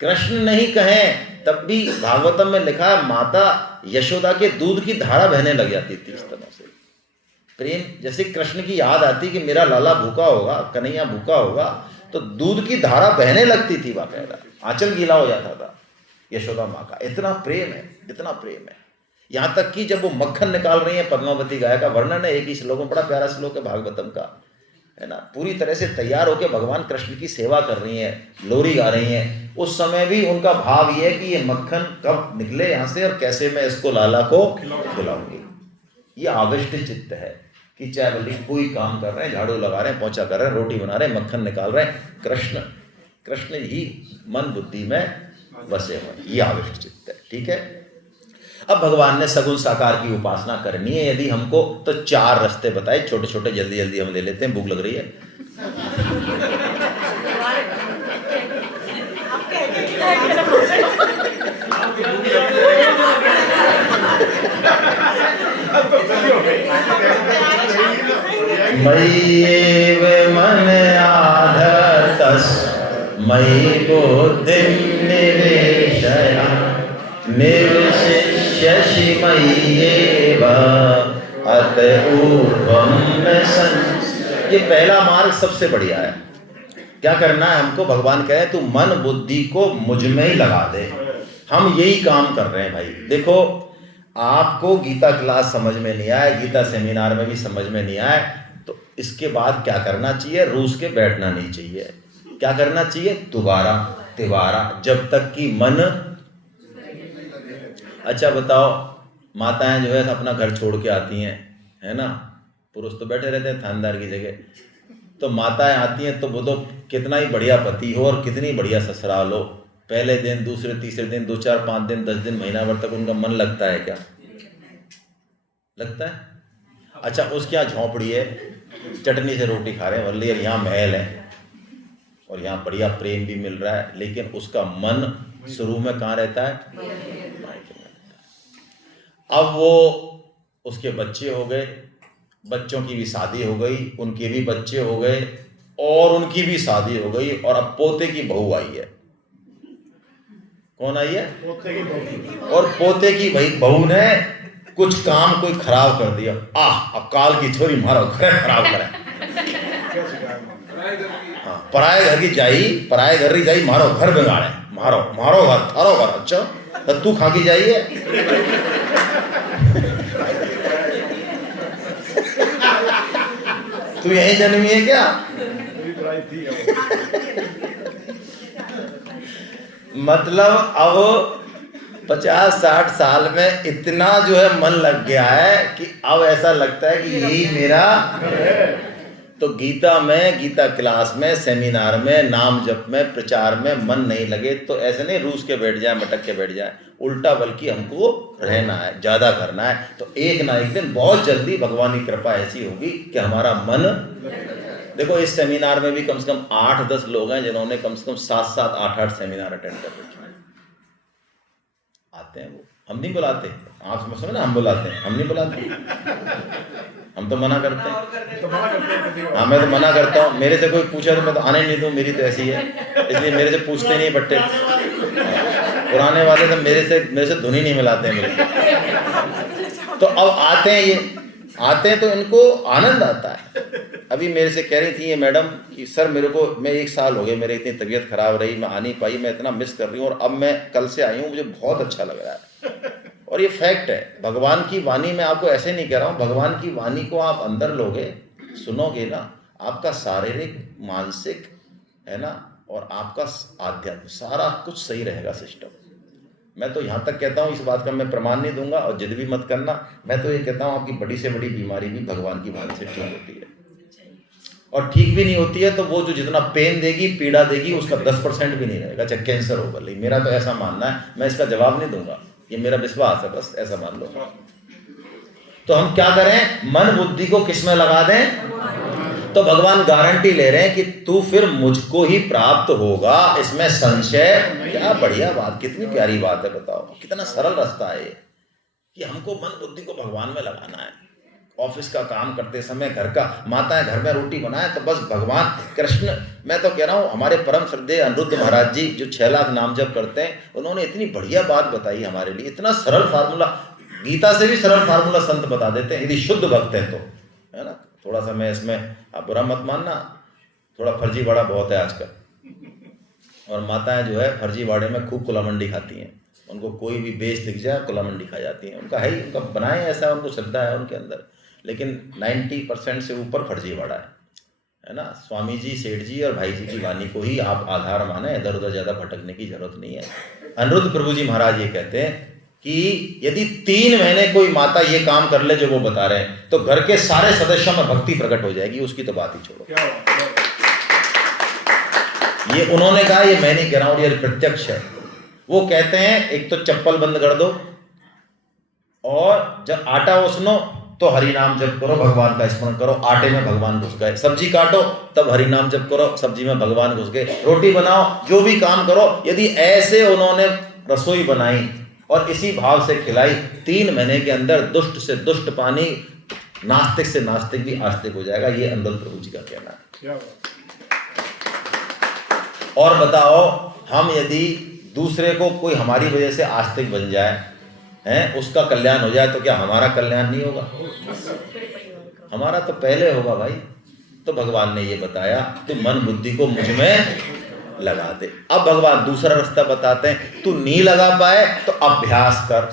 कृष्ण नहीं कहें तब भी भागवतम में लिखा है माता यशोदा के दूध की धारा बहने लग जाती थी। इस तरह से प्रेम, जैसे कृष्ण की याद आती कि मेरा लाला भूखा होगा, कन्हैया भूखा होगा, तो दूध की धारा बहने लगती थी, बाकायदा आंचल गीला हो जाता था यशोदा माँ का। इतना प्रेम है, इतना प्रेम है। यहाँ तक कि जब वो मक्खन निकाल रही है, पद्मावती गाय का वर्णन है एक ही श्लोक में, बड़ा प्यारा श्लोक है भागवतम का, है ना, पूरी तरह से तैयार होकर भगवान कृष्ण की सेवा कर रही हैं, लोरी गा रही हैं, उस समय भी उनका भाव ये है कि ये मक्खन कब निकले यहाँ से और कैसे मैं इसको लाला को खिलाऊंगी। ये आविष्ट चित्त है कि चाहे बल्कि कोई काम कर रहे हैं, झाड़ू लगा रहे हैं, पोंछा कर रहे हैं, रोटी बना रहे हैं, मक्खन निकाल रहे हैं, कृष्ण कृष्ण ही मन बुद्धि में बसे हुए, ये आविष्ट चित्त है। ठीक है, अब भगवान ने सगुण साकार की उपासना करनी है यदि हमको, तो 4 रास्ते बताए, छोटे छोटे, जल्दी जल्दी हम ले लेते हैं, भूख लग रही है। मय्येव मन आधत्तस् मयि बुद्धिं निवेशय निर्विशेष्यसि मय्येव अत ऊर्ध्वं न संशयः। ये पहला मार्ग सबसे बढ़िया है। क्या करना है हमको? भगवान कहे तू मन बुद्धि को मुझ में ही लगा दे। हम यही काम कर रहे हैं भाई। देखो, आपको गीता क्लास समझ में नहीं आए, गीता सेमिनार में भी समझ में नहीं आए, तो इसके बाद क्या करना चाहिए? रूस के बैठना नहीं चाहिए। क्या करना चाहिए? दोबारा तिबारा, जब तक कि मन। अच्छा बताओ, माताएं जो है अपना घर छोड़ के आती हैं, है ना, पुरुष तो बैठे रहते हैं थानेदार की जगह, तो माताएं आती हैं तो वो तो कितना ही बढ़िया पति हो और कितनी बढ़िया ससुराल हो, पहले दिन, दूसरे, तीसरे दिन, 2, 4, 5 दिन, 10 दिन, महीना भर तक उनका मन लगता है क्या? लगता है? अच्छा, उसके यहाँ झोंपड़ी है, चटनी से रोटी खा रहे हैं, वल्ली, यहाँ महल है और यहाँ बढ़िया प्रेम भी मिल रहा है, लेकिन उसका मन शुरू में कहाँ रहता है? अब वो, उसके बच्चे हो गए, बच्चों की भी शादी हो गई, उनके भी बच्चे हो गए, और उनकी भी शादी हो गई और अब पोते की बहू आई है। कौन आई है? पोते की बहू। और पोते की भाई बहू ने कुछ काम कोई खराब कर दिया। अकाल की छोरी मारो घर खराब करे। हाँ, पराए घर की जाई मारो घर बिगाड़े, मारो घर थारो घर। अच्छा तो तू खा की जाइए। तू यहीं जन्मी है क्या? मतलब अब 50-60 साल में इतना जो है मन लग गया है कि अब ऐसा लगता है कि यही मेरा। तो गीता क्लास में, सेमिनार में, नाम जप में, प्रचार में मन नहीं लगे तो ऐसे नहीं रूस के बैठ जाए, मटक के बैठ जाए, उल्टा बल्कि हमको रहना है, ज़्यादा करना है। तो एक ना एक दिन बहुत जल्दी भगवान की कृपा ऐसी होगी कि हमारा मन। देखो इस सेमिनार में भी कम से कम 8-10 लोग हैं जिन्होंने कम से कम 7-7, 8-8 सेमिनार अटेंड कर रखे हैं। आते हैं वो, हम नहीं बुलाते। आप समझ ना, हम बुलाते हैं, हम नहीं बुलाते। हम तो मना करते हैं। हाँ मैं तो मना करता हूँ। मेरे से कोई पूछा तो मैं तो आने नहीं दूँ, मेरी तो ऐसी है, इसलिए मेरे से पूछते नहीं बट्टे। पुराने वाले तो मेरे से धुन ही नहीं मिलाते हैं मेरे। तो अब आते हैं तो इनको आनंद आता है। अभी मेरे से कह रही थी ये मैडम कि सर मैं 1 साल हो गए, मेरी इतनी तबीयत खराब रही, मैं आ नहीं पाई, मैं इतना मिस कर रही हूँ और अब मैं कल से आई हूँ, मुझे बहुत अच्छा लग रहा है। और ये फैक्ट है, भगवान की वाणी में आपको ऐसे नहीं कह रहा हूँ, भगवान की वाणी को आप अंदर लोगे, सुनोगे ना, आपका शारीरिक, मानसिक है ना, और आपका आध्यात्म सारा कुछ सही रहेगा सिस्टम। मैं तो यहाँ तक कहता हूँ, इस बात का मैं प्रमाण नहीं दूंगा और जिद भी मत करना। मैं तो ये कहता हूँ आपकी बड़ी से बड़ी बीमारी भी भगवान की वाणी से ठीक होती है, और ठीक भी नहीं होती है तो वो जो जितना पेन देगी, पीड़ा देगी, उसका 10% भी नहीं रहेगा, चाहे कैंसर हो भले। मेरा तो ऐसा मानना है, मैं इसका जवाब नहीं दूंगा, ये मेरा विश्वास है, बस ऐसा मान लो। तो हम क्या करें, मन बुद्धि को किस में लगा दें? तो भगवान गारंटी ले रहे हैं कि तू फिर मुझको ही प्राप्त होगा, इसमें संशय। क्या बढ़िया बात, कितनी प्यारी बात है, बताओ कितना सरल रास्ता है ये, कि हमको मन बुद्धि को भगवान में लगाना है। ऑफिस का काम करते समय, घर का, माताएं घर में रोटी बनाए तो बस भगवान कृष्ण। मैं तो कह रहा हूँ हमारे परम श्रद्धेय अनिरुद्ध महाराज जी जो 6 लाख नाम जप करते हैं, उन्होंने इतनी बढ़िया बात बताई हमारे लिए, इतना सरल फार्मूला, गीता से भी सरल फार्मूला संत बता देते हैं, यदि शुद्ध भक्त है तो, है ना। थोड़ा सा मैं इसमें, आप बुरा मत मानना, थोड़ा फर्जीवाड़ा बहुत है आजकल, और माताएं जो है फर्जीवाड़े में खूब कुलामंडी खाती हैं। उनको कोई भी बेच दिख जाए कुलामंडी खा जाती हैं, उनका है ही, उनका बनाए ऐसा, उनको श्रद्धा है उनके अंदर, लेकिन 90% से ऊपर फर्जीवाड़ा है ना। स्वामी जी, सेठ जी और भाई जी की वाणी को ही आप आधार माने, इधर उधर ज़्यादा भटकने की जरूरत नहीं है। अनिरुद्ध प्रभु जी महाराज ये कहते हैं कि यदि 3 महीने कोई माता ये काम कर ले जो वो बता रहे हैं, तो घर के सारे सदस्यों में भक्ति प्रकट हो जाएगी, उसकी तो बात ही छोड़ो। ये उन्होंने कहा, ये मैं नहीं कह रहा हूँ, ये प्रत्यक्ष है। वो कहते हैं एक तो चप्पल बंद कर दो, और जब आटा उसनो तो हरि नाम जप करो, भगवान का स्मरण करो, आटे में भगवान घुस गए। सब्जी काटो तब हरि नाम जप करो, सब्जी में भगवान घुस गए। रोटी बनाओ, जो भी काम करो, यदि ऐसे उन्होंने रसोई बनाई और इसी भाव से खिलाई, 3 महीने के अंदर दुष्ट से दुष्ट पानी, नास्तिक से नास्तिक भी आस्तिक हो जाएगा। ये अनिरुद्ध प्रभु जी का कहना है। और बताओ, हम यदि दूसरे को कोई हमारी वजह से आस्तिक बन जाए हैं, उसका कल्याण हो जाए, तो क्या हमारा कल्याण नहीं होगा? हमारा तो पहले होगा भाई। तो भगवान ने ये बताया, तू मन बुद्धि को मुझ में लगा दे। अब भगवान दूसरा रास्ता बताते हैं, तू नहीं लगा पाए तो अभ्यास कर,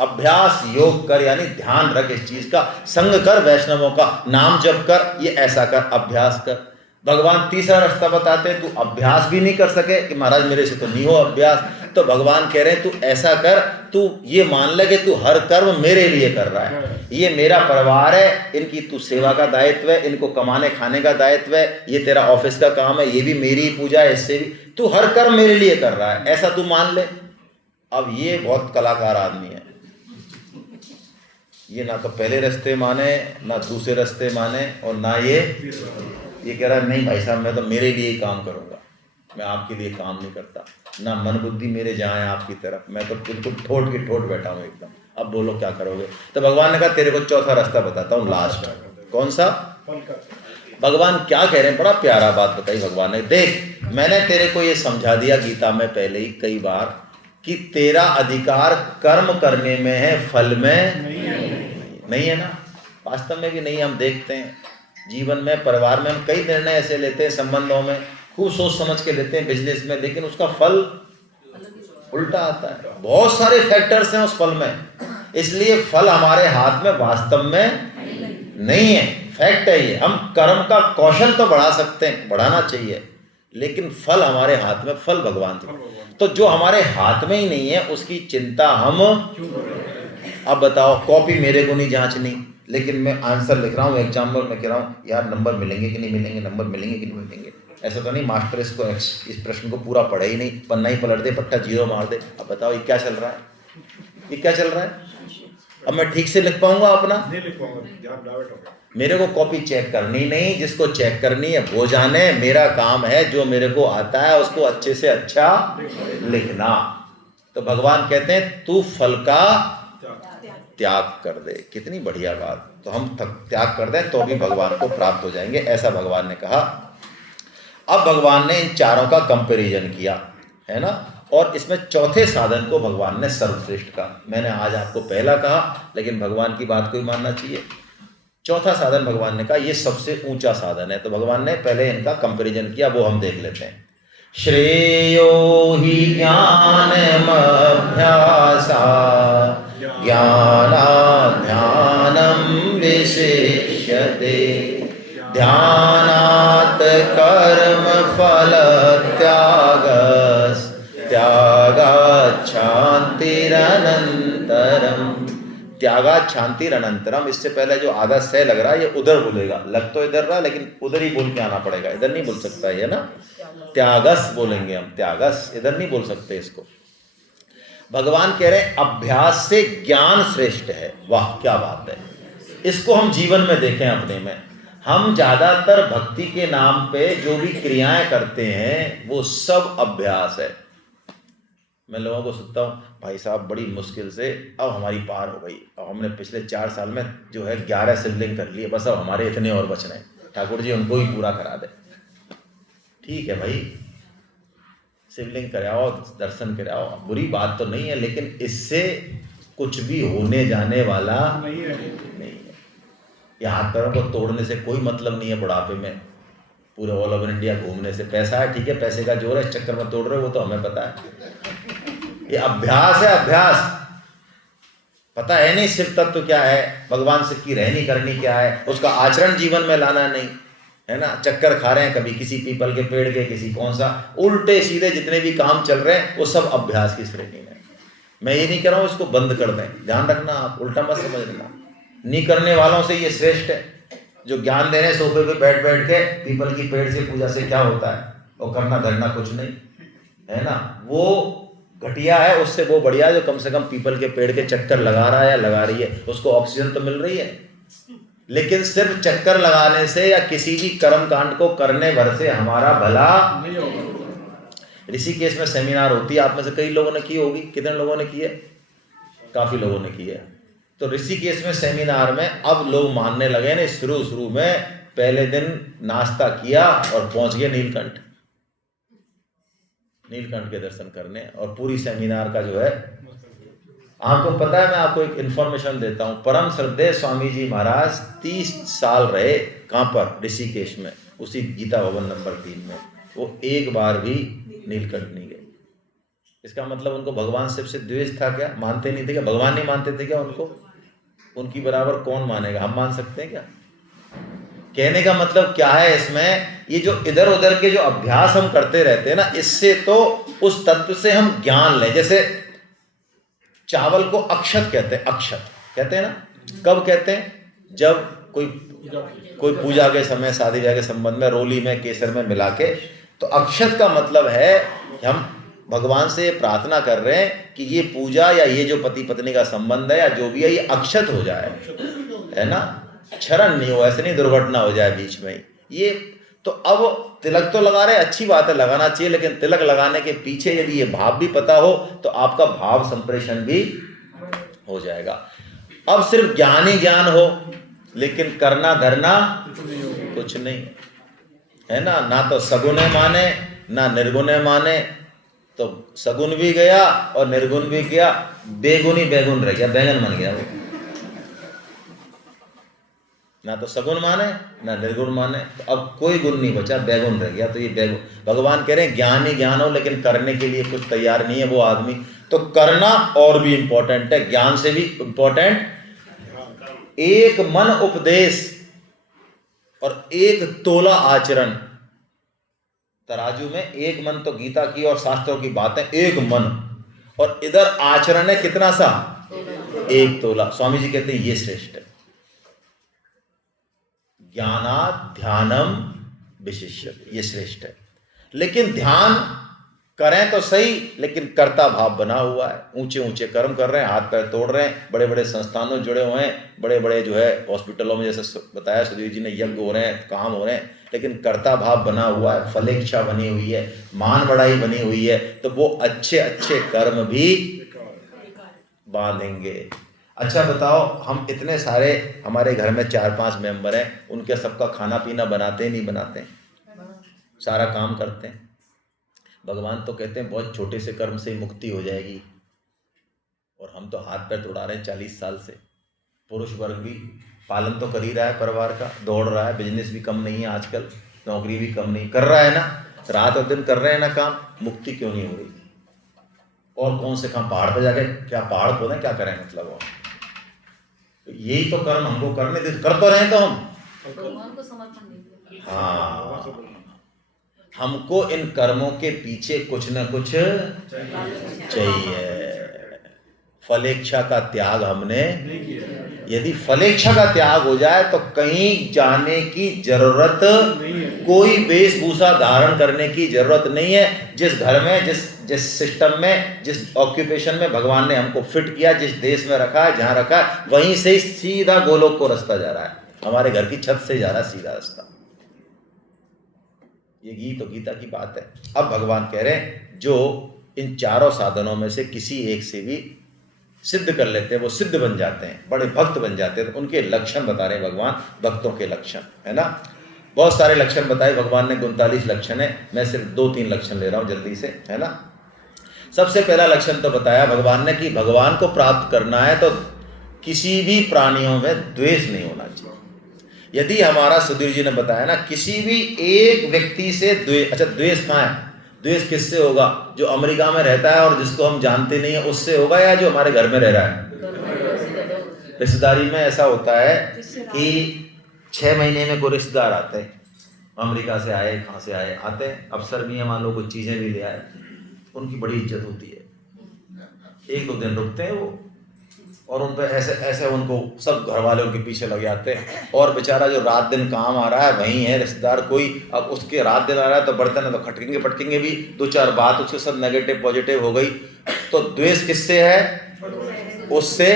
अभ्यास योग कर, यानी ध्यान रख इस चीज का, संग कर वैष्णवों का, नाम जप कर, ये ऐसा कर, अभ्यास कर। भगवान तीसरा रास्ता बताते हैं, तू अभ्यास भी नहीं कर सके कि महाराज मेरे से तो नहीं हो अभ्यास, तो भगवान कह रहे हैं तू ऐसा कर, तू ये मान ले कि तू हर कर्म मेरे लिए कर रहा है, ये मेरा परिवार है, इनकी तू सेवा का दायित्व है, इनको कमाने खाने का दायित्व है, ये तेरा ऑफिस का काम है, ये भी मेरी पूजा है, इससे भी तू हर कर्म मेरे लिए कर रहा है, ऐसा तू मान ले। अब ये बहुत कलाकार आदमी है, ये ना तो पहले रास्ते माने, ना दूसरे रास्ते माने, और ना ये कह रहा है नहीं भाई साहब मैं तो मेरे लिए ही काम करूंगा, मैं आपके लिए काम नहीं करता, ना मन बुद्धि मेरे जाए आपकी तरफ, मैं तो बिल्कुल ठोट की ठोट बैठा हूँ एकदम। अब बोलो क्या करोगे? तो भगवान ने कहा तेरे को चौथा रास्ता बताता हूँ, लास्ट। कौन सा? भगवान क्या कह रहे हैं, बड़ा प्यारा बात बताई भगवान ने। देख, मैंने तेरे को ये समझा दिया गीता में पहले ही कई बार कि तेरा अधिकार कर्म करने में है, फल में नहीं है ना। वास्तव में भी नहीं। हम देखते हैं जीवन में, परिवार में हम कई निर्णय ऐसे लेते हैं, संबंधों में खूब सोच समझ के लेते हैं, बिजनेस में, लेकिन उसका फल उल्टा आता है। बहुत सारे फैक्टर्स हैं उस फल में, इसलिए फल हमारे हाथ में वास्तव में नहीं है। फैक्ट है ये। हम कर्म का कौशल तो बढ़ा सकते हैं, बढ़ाना चाहिए, लेकिन फल हमारे हाथ में, फल भगवान थे। तो जो हमारे हाथ में ही नहीं है उसकी चिंता हम। अब बताओ, कॉपी मेरे को नहीं जांचनी, लेकिन मैं आंसर लिख रहा हूँ एग्जाम में, मैं कह रहा हूँ यार नंबर मिलेंगे कि नहीं मिलेंगे, नंबर मिलेंगे कि नहीं मिलेंगे। ऐसा तो नहीं मास्टर इसको इस प्रश्न को पूरा पढ़े ही नहीं, पन्ना ही पलट दे, पट्टा जीरो मार दे। अब बताओ ये क्या चल रहा है, ये क्या चल रहा है। अब मैं ठीक से लिख पाऊंगा अपना? नहीं लिख पाऊंगा। मेरे को कॉपी चेक करनी नहीं, जिसको चेक करनी है वो जाने। मेरा काम है जो मेरे को आता है उसको अच्छे से अच्छा लिखना। तो भगवान कहते हैं तू फल का त्याग कर दे। कितनी बढ़िया बात। तो हम त्याग कर दें तो भी भगवान को प्राप्त हो जाएंगे, ऐसा भगवान ने कहा। अब भगवान ने इन चारों का कंपैरिजन किया, है ना, और इसमें चौथे साधन को भगवान ने सर्वश्रेष्ठ कहा। मैंने आज आपको पहला कहा, लेकिन भगवान की बात को ही मानना चाहिए। चौथा साधन भगवान ने कहा ये सबसे ऊंचा साधन है। तो भगवान ने पहले इनका कंपैरिजन किया, वो हम देख लेते हैं। श्रेयो हि ज्ञानमभ्यासा ज्ञानाध्यानं विशिष्यते ध्यानात् कर्म फल त्यागस् त्यागात् शान्तिरनन्तरम्। त्यागात् शान्तिरनन्तरम्। इससे पहले जो आधा सह लग रहा है ये उधर बोलेगा, लग तो इधर रहा लेकिन उधर ही बोल के आना पड़ेगा, इधर नहीं बोल सकता है ना। त्यागस बोलेंगे हम, त्यागस, इधर नहीं बोल सकते इसको। भगवान कह रहे हैं अभ्यास से ज्ञान श्रेष्ठ है। वाह क्या बात है। इसको हम जीवन में देखें अपने में। हम ज्यादातर भक्ति के नाम पे जो भी क्रियाएं करते हैं वो सब अभ्यास है। मैं लोगों को सुनता हूँ, भाई साहब बड़ी मुश्किल से अब हमारी पार हो गई, अब हमने पिछले 4 साल में जो है 11 शिवलिंग कर लिए, बस अब हमारे इतने और बचने हैं, ठाकुर जी उनको ही पूरा करा दे। ठीक है भाई, शिवलिंग कराओ, दर्शन कराओ, बुरी बात तो नहीं है, लेकिन इससे कुछ भी होने जाने वाला नहीं है। ये हाथ पैरों को तोड़ने से कोई मतलब नहीं है। बुढ़ापे में पूरे ऑल ओवर इंडिया घूमने से, पैसा है ठीक है, पैसे का जोर है, इस चक्कर में तोड़ रहे हो, वो तो हमें पता है। ये अभ्यास है, अभ्यास। पता है नहीं शिव तत्व क्या है, भगवान शिव की रहनी करनी क्या है, उसका आचरण जीवन में लाना नहीं है ना। चक्कर खा रहे हैं, कभी किसी पीपल के पेड़ के, किसी कौन सा, उल्टे सीधे जितने भी काम चल रहे हैं वो सब अभ्यास की श्रेणी में। मैं ये नहीं कह रहा हूँ इसको बंद कर दें, ध्यान रखना, आप उल्टा मत समझ लेना। नहीं करने वालों से ये श्रेष्ठ है। जो ज्ञान दे रहे हैं सोफे पे बैठ बैठ के, पीपल की पेड़ से पूजा से क्या होता है, वो करना धरना कुछ नहीं है ना, वो घटिया है। उससे वो बढ़िया जो कम से कम पीपल के पेड़ के चक्कर लगा रहा है या लगा रही है, उसको ऑक्सीजन तो मिल रही है। लेकिन सिर्फ चक्कर लगाने से या किसी भी कर्म कांड को करने भर से हमारा भला नहीं होगा। ऋषिकेश में सेमिनार होती है, आप में से कई लोगों ने की होगी, कितने लोगों ने की है? काफी लोगों ने की है। तो ऋषिकेश में सेमिनार में अब लोग मानने लगे ना, शुरू में पहले दिन नाश्ता किया और पहुंच गए नीलकंठ के दर्शन करने, और पूरी सेमिनार का जो है, आपको पता है, मैं आपको एक इन्फॉर्मेशन देता हूँ। परम श्रद्धेय स्वामी जी महाराज 30 साल रहे, कहाँ पर? ऋषिकेश में, उसी गीता भवन नंबर 3 में। वो एक बार भी नीलकंठ नहीं गए। इसका मतलब उनको भगवान शिव से द्वेष था क्या? मानते नहीं थे क्या? भगवान नहीं मानते थे क्या उनको? उनकी बराबर कौन मानेगा? हम मान सकते हैं क्या? कहने का मतलब क्या है इसमें, ये जो इधर उधर के जो अभ्यास हम करते रहते हैं ना, इससे तो उस तत्व से हम ज्ञान लें। जैसे चावल को अक्षत कहते हैं, अक्षत कहते हैं ना, कब कहते हैं? जब कोई पूजा के समय, शादी ब्याह के संबंध में रोली में, केसर में मिला के, तो अक्षत का मतलब है कि हम भगवान से प्रार्थना कर रहे हैं कि ये पूजा या ये जो पति पत्नी का संबंध है या जो भी है, ये अक्षत हो जाए, है ना, क्षरण नहीं हो, ऐसे नहीं दुर्घटना हो जाए बीच में ये। तो अब तिलक तो लगा रहे, अच्छी बात है, लगाना चाहिए, लेकिन तिलक लगाने के पीछे यदि ये भाव भी पता हो तो आपका भाव संप्रेषण भी हो जाएगा। अब सिर्फ ज्ञान ही ज्ञान हो, लेकिन करना धरना कुछ नहीं है ना। ना तो सगुने माने ना निर्गुणे माने, तो सगुन भी गया और निर्गुण भी गया, बेगुनी बैगुन रह गया, बैंगन बन गया वो। ना तो सगुन माने ना निर्गुण माने, तो अब कोई गुण नहीं बचा, बैगुन रह गया। तो ये बैगुन, भगवान कह रहे हैं ज्ञान ही ज्ञान हो लेकिन करने के लिए कुछ तैयार नहीं है वो आदमी, तो करना और भी इंपॉर्टेंट है, ज्ञान से भी इंपॉर्टेंट। एक मन उपदेश और एक तोला आचरण, तराजू में एक मन तो गीता की और शास्त्रों की बातें, एक मन, और इधर आचरण है कितना सा, एक तोला। स्वामी जी कहते हैं ये श्रेष्ठ है। ज्ञानात् ध्यानम विशिष्य, ये श्रेष्ठ है। लेकिन ध्यान करें तो सही, लेकिन कर्ता भाव बना हुआ है, ऊंचे ऊंचे कर्म कर रहे हैं, हाथ पैर तोड़ रहे हैं, बड़े बड़े संस्थानों में जुड़े हुए हैं, बड़े बड़े जो है हॉस्पिटलों में जैसे बताया सुधीर जी ने, यज्ञ हो रहे हैं, काम हो रहे हैं, लेकिन कर्ता भाव बना हुआ है, फलेच्छा बनी हुई है, मान बढ़ाई बनी हुई है, तो वो अच्छे अच्छे कर्म भी बांधेंगे। अच्छा बताओ, हम इतने सारे, हमारे घर में 4-5 मेंबर हैं, उनके सबका खाना पीना बनाते नहीं बनाते, सारा काम करते हैं। भगवान तो कहते हैं बहुत छोटे से कर्म से ही मुक्ति हो जाएगी, और हम तो हाथ पैर तोड़ा रहे हैं 40 साल से। पुरुष वर्ग भी पालन तो कर ही रहा है परिवार का, दौड़ रहा है, बिजनेस भी कम नहीं है आजकल, नौकरी भी कम नहीं कर रहा है ना, रात और दिन कर रहे हैं ना काम, मुक्ति क्यों नहीं हो रही? और कौन से काम, पहाड़ पर जाके क्या पहाड़ खोदें, क्या करें मतलब? वो यही तो कर्म हमको करने दे, कर तो रहे तो हम भगवान को समर्पण नहीं। हाँ, हमको इन कर्मों के पीछे कुछ न कुछ चाहिए। फलेच्छा का त्याग हमने, यदि फलेच्छा का त्याग हो जाए तो कहीं जाने की जरूरत, कोई वेशभूषा धारण करने की जरूरत नहीं है। जिस घर में, जिस सिस्टम में, जिस ऑक्यूपेशन में भगवान ने हमको फिट किया, जिस देश में रखा है, जहां रखा है, वहीं से ही सीधा गोलोक को रास्ता जा रहा है, हमारे घर की छत से जा रहा है सीधा रास्ता। ये गीता की बात है। अब भगवान कह रहे हैं जो इन चारों साधनों में से किसी एक से भी सिद्ध कर लेते हैं, वो सिद्ध बन जाते हैं, बड़े भक्त बन जाते हैं। तो उनके लक्षण बता रहे हैं भगवान, भक्तों के लक्षण, है ना। बहुत सारे लक्षण बताए भगवान ने, 39 लक्षण है, मैं सिर्फ 2-3 लक्षण ले रहा हूँ जल्दी से, है ना। सबसे पहला लक्षण तो बताया भगवान ने कि भगवान को प्राप्त करना है तो किसी भी प्राणियों में द्वेष नहीं होना चाहिए। यदि हमारा, सुधीर जी ने बताया ना, किसी भी एक व्यक्ति से द्वेष, अच्छा द्वेष कहाँ है, द्वेष किससे होगा? जो अमेरिका में रहता है और जिसको हम जानते नहीं है उससे होगा, या जो हमारे घर में रह रहा है? रिश्तेदारी में ऐसा होता है कि 6 महीने में कोई रिश्तेदार आते हैं, अमेरिका से आए, कहाँ से आए, आते हैं, अफसर भी है, मान लो कुछ चीज़ें भी ले आए, उनकी बड़ी इज्जत होती है, 1-2 दिन रुकते हैं वो, और उन पर ऐसे उनको सब घर वाले उनके पीछे लग जाते हैं। और बेचारा जो रात दिन काम आ रहा है वहीं है रिश्तेदार कोई, अब उसके रात दिन आ रहा है तो बर्तन है तो खटकेंगे पटकेंगे भी, 2-4 बात उसके सब नेगेटिव पॉजिटिव हो गई। तो द्वेष किससे है? उससे।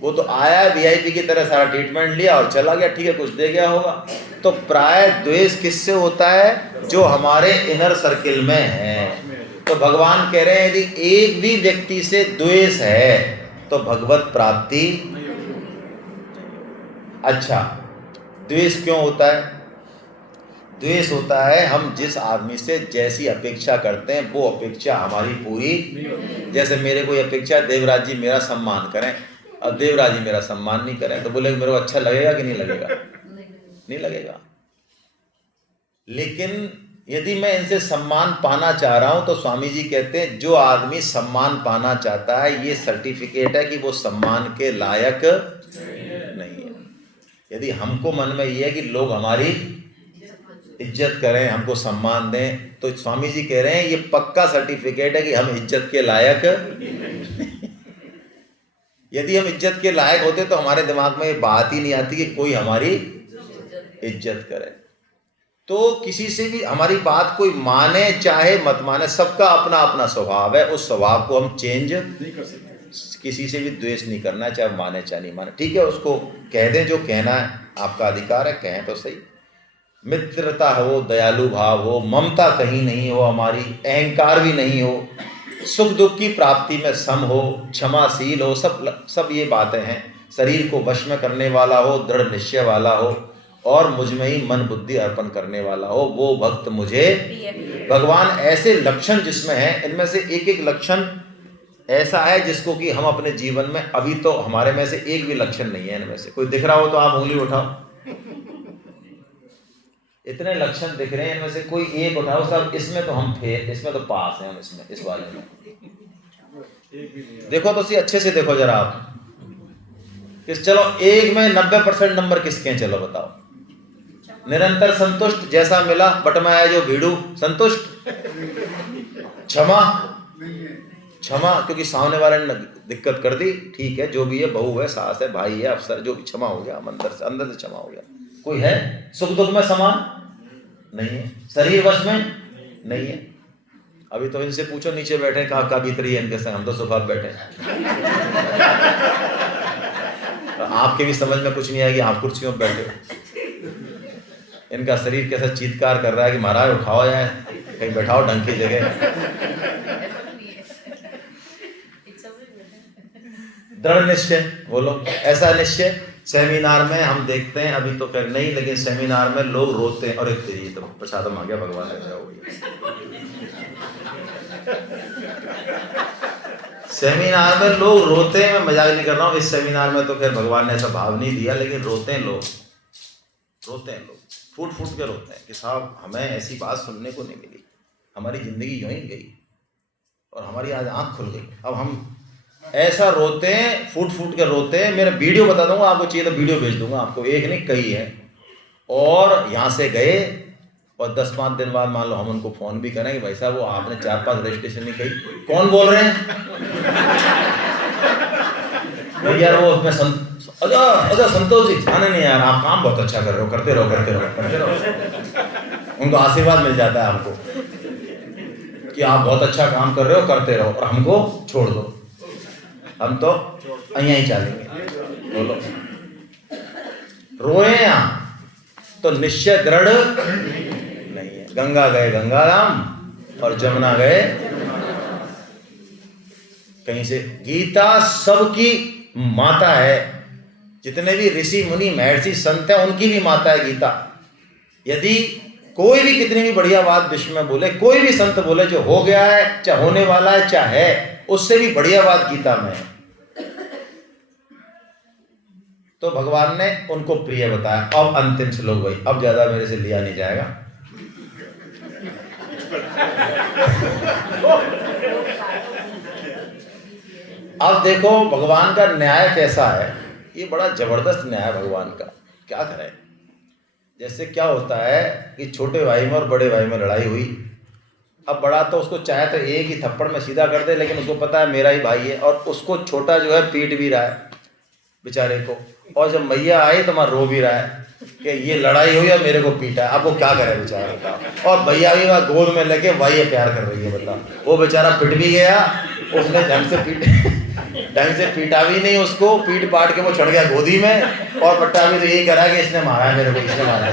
वो तो आया VIP की तरह, सारा ट्रीटमेंट लिया और चला गया, ठीक है, कुछ दे गया होगा। तो प्राय द्वेष किससे होता है? जो हमारे इनर सर्किल में है। तो भगवान कह रहे हैं यदि एक भी व्यक्ति से द्वेष है तो भगवत प्राप्ति। अच्छा, द्वेष क्यों होता है? द्वेष होता है हम जिस आदमी से जैसी अपेक्षा करते हैं वो अपेक्षा हमारी पूरी, जैसे मेरे कोई अपेक्षा देवराज जी मेरा सम्मान करें, अब देवराज जी मेरा सम्मान नहीं करें तो बोले मेरे को अच्छा लगेगा कि नहीं लगेगा? नहीं लगेगा। लेकिन यदि मैं इनसे सम्मान पाना चाह रहा हूं तो स्वामी जी कहते हैं जो आदमी सम्मान पाना चाहता है, ये सर्टिफिकेट है कि वो सम्मान के लायक नहीं है। यदि हमको मन में ये है कि लोग हमारी इज्जत करें, हमको सम्मान दें, तो स्वामी जी कह रहे हैं ये पक्का सर्टिफिकेट है कि हम इज्जत के लायक। यदि हम इज्जत के लायक होते तो हमारे दिमाग में ये बात ही नहीं आती कि कोई हमारी इज्जत करे। तो किसी से भी हमारी बात कोई माने चाहे मत माने, सबका अपना अपना स्वभाव है, उस स्वभाव को हम चेंज नहीं कर सकते। किसी से भी द्वेष नहीं करना, चाहे माने चाहे नहीं माने, ठीक है, उसको कह दें जो कहना है, आपका अधिकार है, कहें तो सही। मित्रता हो, दयालु भाव हो, ममता कहीं नहीं हो हमारी, अहंकार भी नहीं हो, सुख दुख की प्राप्ति में सम हो, क्षमाशील हो, सब ये बातें हैं। शरीर को वश में करने वाला हो, दृढ़ निश्चय वाला हो, और मुझ में ही मन बुद्धि अर्पण करने वाला हो, वो भक्त मुझे प्रिय। भगवान ऐसे लक्षण जिसमें है, इनमें से एक एक लक्षण ऐसा है जिसको कि हम अपने जीवन में, अभी तो हमारे में से एक भी लक्षण नहीं है इनमें से। कोई दिख रहा हो तो आप उंगली उठाओ। इतने लक्षण दिख रहे हैं, इनमें से कोई एक उठाओ। सब इसमें तो हम फेल, इसमें तो पास हैं हम, इसमें इस वाले में देखो तो सही, अच्छे से देखो जरा आप। चलो एक में 90% नंबर किसके हैं, चलो बताओ। निरंतर संतुष्ट, जैसा मिला बटमाया जो भीड़ू संतुष्ट। क्षमा, क्षमा क्योंकि सामने वाले ने दिक्कत कर दी, ठीक है, जो भी है, बहू है, सास है, भाई है, अफसर, जो भी, क्षमा हो गया, अंदर से क्षमा हो गया। कोई है सुख दुख में समान नहीं है, शरीर वश में नहीं है। अभी तो इनसे पूछो नीचे बैठे कहाँ का भीतरी है इनके संग, हम तो सोफा पे बैठे। आपके भी समझ में कुछ नहीं आएगी, आप कुर्सियों पे बैठे हो। इनका शरीर कैसा चीत्कार कर रहा है कि महाराज उठाओ यार, कहीं बैठाओ ढंग की जगह। दृढ़ निश्चय बोलो, ऐसा निश्चय। सेमिनार में हम देखते हैं, अभी तो कर नहीं, लेकिन सेमिनार में लोग रोते हैं, और एक तेरी तो प्रसादम आ गया, भगवान ऐसा हो गया। सेमिनार में लोग रोते हैं, मैं मजाक नहीं कर रहा हूँ। इस सेमिनार में तो खैर भगवान ने ऐसा भाव नहीं दिया, लेकिन रोते हैं लोग, रोते हैं लोग, फूट फूट के रोते हैं कि साहब हमें ऐसी बात सुनने को नहीं मिली, हमारी जिंदगी यूं ही गई और हमारी आज आंख खुल गई। अब हम ऐसा रोते हैं, फूट फूट के रोते हैं। मेरा वीडियो बता दूंगा, आपको चाहिए तो वीडियो भेज दूंगा आपको, एक नहीं कई है। और यहाँ से गए और 10-5 दिन बाद मान लो हम उनको फ़ोन भी करें कि भाई साहब वो आपने 4-5 रजिस्ट्रेशन नहीं कही, कौन बोल रहे हैं यार, वो उसमें अच्छा संतोष जी, हाँ नहीं यार आप काम बहुत अच्छा कर रहे हो, करते रहो करते रहो करते रहो। उनको आशीर्वाद मिल जाता है हमको कि आप बहुत अच्छा काम कर रहे हो, करते रहो, और हमको छोड़ दो, हम तो यहीं ही चलेंगे। बोलो रोए यहाँ तो निश्चय दृढ़ नहीं है। गंगा गए गंगाराम और जमुना गए कहीं से। गीता सबकी माता है, जितने भी ऋषि मुनि महर्षि संत हैं उनकी भी माता है गीता। यदि कोई भी कितनी भी बढ़िया बात विश्व में बोले, कोई भी संत बोले जो हो गया है, चाहे होने वाला है, चाहे है, उससे भी बढ़िया बात गीता में है। तो भगवान ने उनको प्रिय बताया। अब अंतिम श्लोक भाई, अब ज्यादा मेरे से लिया नहीं जाएगा। अब देखो भगवान का न्याय कैसा है, ये बड़ा जबरदस्त न्याय है भगवान का। क्या करें, जैसे क्या होता है कि छोटे भाई में और बड़े भाई में लड़ाई हुई। अब बड़ा तो उसको चाहे तो एक ही थप्पड़ में सीधा कर दे, लेकिन उसको पता है मेरा ही भाई है, और उसको छोटा जो है पीट भी रहा है बेचारे को। और जब मैया आई तो मैं रो भी रहा है कि ये लड़ाई हुई और मेरे को पीटा है, अब वो क्या करे बेचारा, बताओ। और भैया भी वह गोद में लेके भाई प्यार कर रही है, बताओ। वो बेचारा पिट भी गया, उसने ढंग से पीटा भी नहीं उसको, पीट पाट के वो चढ़ गया गोदी में, और बट्टा भी तो यही करा कि इसने मारा है मेरे को, इसने मारा है।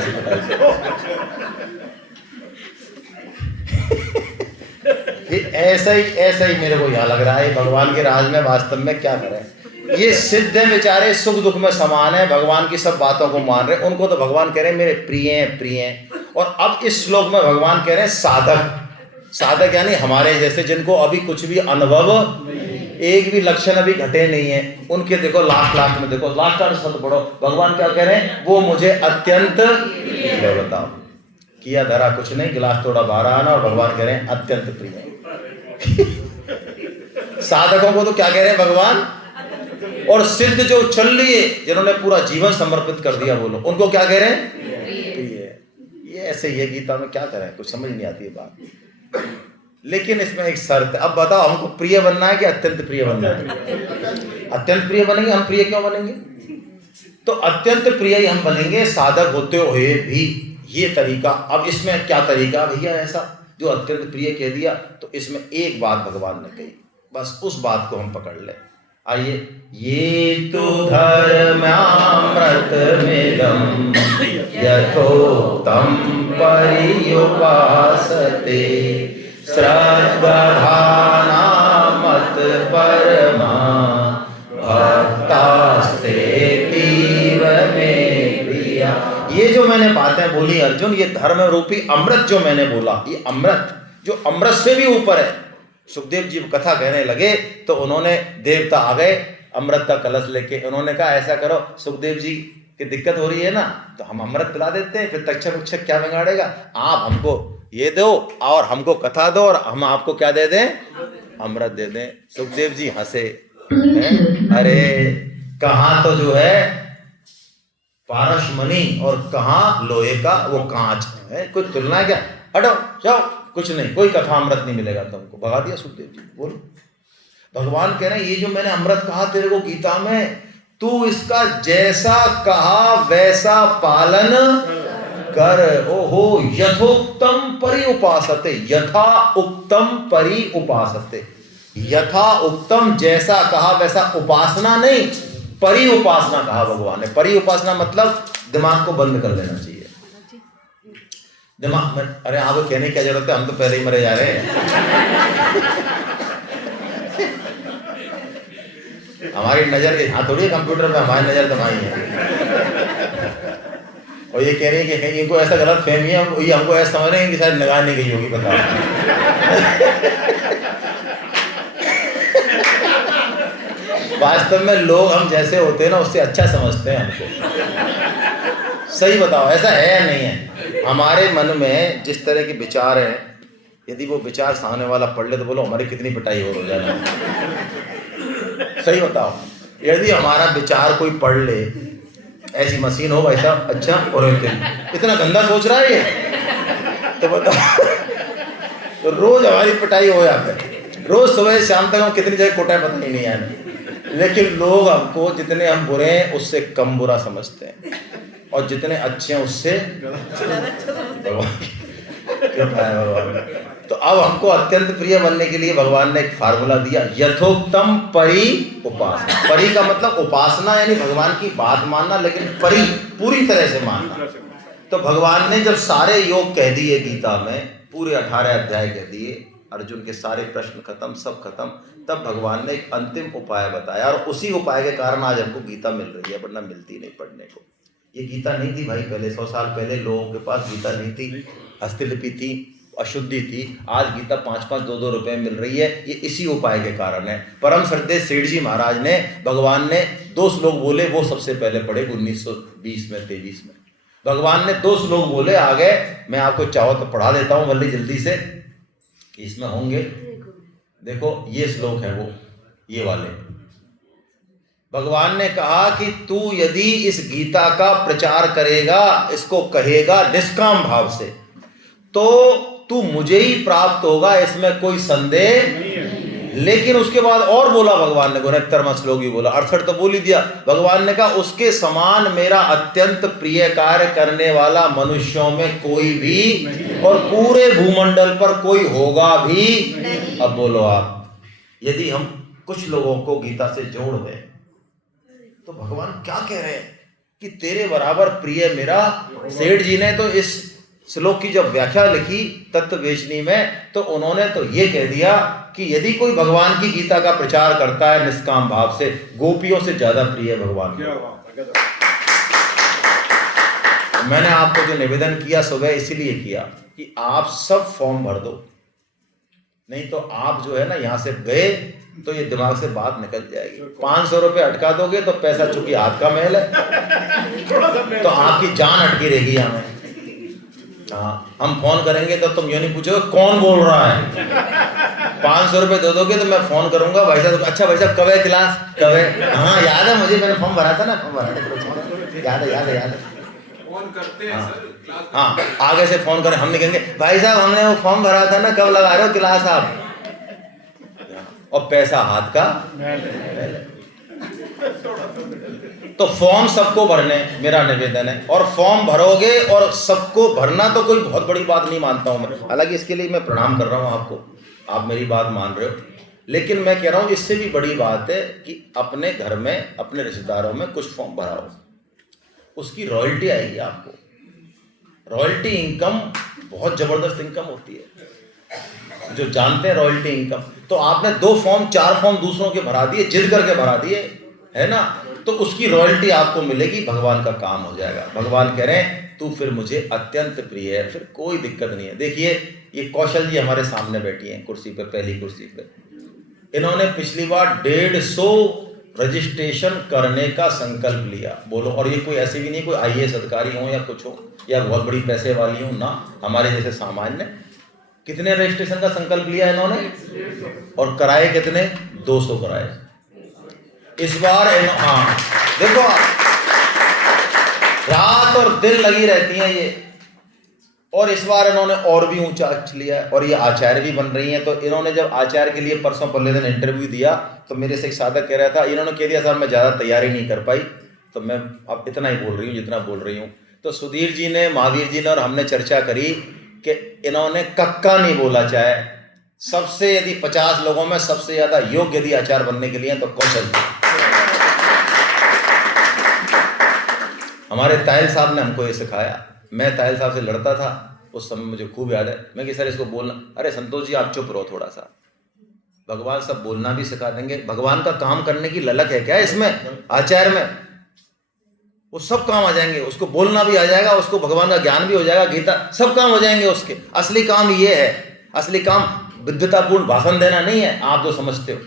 ऐसा ही मेरे को यहाँ लग रहा है भगवान के राज में वास्तव में क्या करें। ये सिद्ध है बेचारे, सुख दुख में समान है, भगवान की सब बातों को मान रहे, उनको तो भगवान कह रहे हैं मेरे प्रिय हैं प्रिय हैं। और अब इस श्लोक में भगवान कह रहे हैं साधक, साधक यानी हमारे जैसे, जिनको अभी कुछ भी अनुभव, एक भी लक्षण अभी घटे नहीं है, उनके देखो लास्ट में देखो, लास्ट शब्द पढ़ो, भगवान क्या कह रहे हैं, वो मुझे अत्यंत, बताओ किया धरा कुछ नहीं, गिलास थोड़ा बाहर आना, और भगवान कह रहे हैं अत्यंत प्रिय। साधकों को तो क्या कह रहे हैं भगवान, और सिद्ध जो चल रही है, जिन्होंने पूरा जीवन समर्पित कर दिया, बोलो उनको क्या कह रहे हैं, प्रिय। ये ऐसे ही है, गीता में क्या करें, कुछ समझ नहीं आती है बात। लेकिन इसमें एक शर्त है। अब बताओ हमको प्रिय बनना है कि अत्यंत प्रिय बनना है? अत्यंत प्रिय बनेंगे, हम प्रिय क्यों बनेंगे? तो अत्यंत प्रिय ही हम बनेंगे साधक होते हुए भी। ये तरीका, अब इसमें क्या तरीका भैया ऐसा जो अत्यंत प्रिय कह दिया, तो इसमें एक बात भगवान ने कही, बस उस बात को हम पकड़ ले। आइए, ये तो धर्म्यामृत मिदं यथोक्तं पर्युपासते श्रद्धाना मत परमा भक्तास्ते तीव में प्रिया। ये जो मैंने बातें बोली अर्जुन, ये धर्म रूपी अमृत जो मैंने बोला, ये अमृत जो अमृत से भी ऊपर है। सुखदेव जी कथा कहने लगे तो उन्होंने, देवता आ गए अमृत का कलश लेके, उन्होंने कहा ऐसा करो सुखदेव जी की दिक्कत हो रही है ना, तो हम अमृत पिला देते हैं, फिर तक्षक उक्षक क्या बिगाड़ेगा, आप हमको ये दो और हमको कथा दो और हम आपको क्या दे दें, अमृत दे दें। सुखदेव जी हंसे, अरे कहाँ तो जो है पारसमणि और कहाँ लोहे का वो कांच है, कोई तुलना है क्या, हटो जाओ, कुछ नहीं, कोई कथा अमृत नहीं मिलेगा तुमको, भगा दिया सुखदेव जी। बोलो, भगवान कह रहे हैं ये जो मैंने अमृत कहा तेरे को गीता में, तू इसका जैसा कहा वैसा पालन कर। ओहो, यथोक्तम परि उपासते, यथा उक्तम परि उपासते, यथा उक्तम जैसा कहा वैसा, उपासना नहीं परि उपासना कहा भगवान ने। परि उपासना मतलब दिमाग को बंद कर लेना चाहिए, दिमाग में, अरे आपको कहने की क्या जरूरत है, हम तो पहले ही मरे जा रहे हैं। हमारी नजर के यहाँ थोड़ी कंप्यूटर में हमारी नजर दबाई है, और ये कह रही है कि कहीं इनको ऐसा गलत फहमी है, ये हमको ऐसा समझ रहे हैं कि शायद निगाह नहीं गई होगी, पता। वास्तव में लोग हम जैसे होते हैं ना उससे अच्छा समझते हैं हमको। सही बताओ, ऐसा है या नहीं है? हमारे मन में जिस तरह के विचार हैं, यदि वो विचार सामने वाला पढ़ ले तो बोलो हमारी कितनी पिटाई हो जाए। सही बताओ, यदि हमारा विचार कोई पढ़ ले, ऐसी मशीन हो भाई साहब, अच्छा और इतना गंदा सोच रहा है ये, तो बताओ, तो रोज हमारी पिटाई हो जाती है, रोज सुबह शाम तक हम कितनी जगह कोटा पता ही नहीं आने। लेकिन लोग हमको जितने हम बुरे हैं उससे कम बुरा समझते हैं, और जितने अच्छे हैं उससे भगवान। तो अब हमको अत्यंत प्रिय बनने के लिए भगवान ने एक फार्मूला दिया, यथोक्तम परि उपासना। परि का मतलब उपासना यानी भगवान की बात मानना, लेकिन परि पूरी तरह से मानना। तो भगवान ने जब सारे योग कह दिए गीता में, पूरे 18 अध्याय कह दिए, अर्जुन के सारे प्रश्न खत्म, सब खत्म, तब भगवान ने एक अंतिम उपाय बताया, और उसी उपाय के कारण आज हमको गीता मिल रही है, वरना मिलती नहीं पढ़ने को। ये गीता नहीं थी भाई पहले, 100 साल पहले लोगों के पास गीता नहीं थी, हस्तलिपि थी, अशुद्धि थी। आज गीता 5-5, 2-2 रुपए मिल रही है, ये इसी उपाय के कारण है। परम श्रद्धेय सेठ जी महाराज ने, भगवान ने 2 श्लोक बोले, वो सबसे पहले पढ़े 1920 में 23 में। भगवान ने 2 श्लोक बोले, आ गए, मैं आपको चाहो तो पढ़ा देता हूँ बल्कि जल्दी से, इसमें होंगे। देखो ये श्लोक है वो, ये वाले। भगवान ने कहा कि तू यदि इस गीता का प्रचार करेगा, इसको कहेगा निष्काम भाव से, तो तू मुझे ही प्राप्त होगा, इसमें कोई संदेह नहीं। लेकिन उसके बाद और बोला भगवान ने, 69वां श्लोक ही बोला, 68 तो बोल ही दिया। भगवान ने कहा उसके समान मेरा अत्यंत प्रिय कार्य करने वाला मनुष्यों में कोई भी और पूरे भूमंडल पर कोई होगा भी नहीं। अब बोलो आप, यदि हम कुछ लोगों को गीता से जोड़ दें तो भगवान क्या कह रहे हैं कि तेरे बराबर प्रिय मेरा। सेठ जी ने तो इस श्लोक की जब व्याख्या लिखी तत्ववेशनी में, तो उन्होंने तो ये कह दिया कि यदि कोई भगवान की गीता का प्रचार करता है निष्काम भाव से, गोपियों से ज्यादा प्रिय भगवान। मैंने आपको जो निवेदन किया सुबह इसीलिए किया कि आप सब फॉर्म भर दो, नहीं तो आप जो है ना यहाँ से गए तो ये दिमाग से बात निकल जाएगी। 500 रुपये अटका दोगे तो पैसा चूंकि हाथ का महल है, तो आपकी जान अटकी रहेगी हमें। हाँ, हम फोन करेंगे तो तुम ये नहीं पूछोगे कौन बोल रहा है। 500 रुपये दे दोगे तो मैं फोन करूंगा, भाई साहब अच्छा भाई साहब कब है क्लास, कब है? हाँ याद है मुझे, मैंने फॉर्म भरा था ना, फॉर्म भरा था, याद है। फोन करते हैं सर। हाँ, आगे से फोन करें, हम नहीं कहेंगे भाई साहब हमने वो फॉर्म भरा था ना, कब लगा रहे हो क्लास आप, और पैसा हाथ का। तो फॉर्म सबको भरने, मेरा निवेदन है, और फॉर्म भरोगे, और सबको भरना तो कोई बहुत बड़ी बात नहीं मानता हूं मैं, हालांकि इसके लिए मैं प्रणाम कर रहा हूं आपको, आप मेरी बात मान रहे हो, लेकिन मैं कह रहा हूं इससे भी बड़ी बात है कि अपने घर में अपने रिश्तेदारों में कुछ फॉर्म भराओ, उसकी रॉयल्टी आएगी आपको। रॉयल्टी इनकम बहुत जबरदस्त इनकम होती है, जो जानते हैं रॉयल्टी इनकम। तो आपने 2 फॉर्म 4 फॉर्म दूसरों के भरा दिए, जिद करके भरा दिए, है ना, तो उसकी रॉयल्टी आपको मिलेगी, भगवान का काम हो जाएगा। भगवान कह रहे हैं तू फिर मुझे अत्यंत प्रिय है, फिर कोई दिक्कत नहीं है। देखिए ये कौशल जी हमारे सामने बैठी हैं कुर्सी पे, पहली कुर्सी पे। इन्होंने पिछली बार 150 रजिस्ट्रेशन करने का संकल्प लिया, बोलो। और ये कोई ऐसे भी नहीं कोई IAS अधिकारी हो या कुछ हो या बहुत बड़ी पैसे वाली हो ना, हमारे जैसे सामान्य। कितने रजिस्ट्रेशन का संकल्प लिया इन्होंने और कराए कितने? 200 कराए इस बार। हाँ देखो आप, रात और दिन लगी रहती हैं ये। और इस बार इन्होंने और भी ऊंचा लिया है और ये आचार्य भी बन रही हैं। तो इन्होंने जब आचार्य के लिए परसों पहले दिन इंटरव्यू दिया तो मेरे से एक साधक कह रहा था, इन्होंने कह दिया साहब मैं ज़्यादा तैयारी नहीं कर पाई, तो मैं अब इतना ही बोल रही हूँ जितना बोल रही हूँ। तो सुधीर जी ने, महावीर जी ने और हमने चर्चा करी कि इन्होंने कक्का नहीं बोला। चाहे सबसे, यदि 50 लोगों में सबसे ज़्यादा योग्य यदि आचार्य बनने के लिए तो कौशल जी। हमारे तायल साहब ने हमको ये सिखाया। मैं तायल साहब से लड़ता था उस समय, मुझे खूब याद है। मैं कि सर इसको बोलना, अरे संतोष जी आप चुप रहो थोड़ा सा, भगवान सब बोलना भी सिखा देंगे। भगवान का काम करने की ललक है क्या इसमें? आचार्य में वो सब काम आ जाएंगे, उसको बोलना भी आ जाएगा, उसको भगवान का ज्ञान भी हो जाएगा, गीता सब काम हो जाएंगे उसके। असली काम ये है, असली काम विद्वतापूर्ण भाषण देना नहीं है, आप जो समझते हो।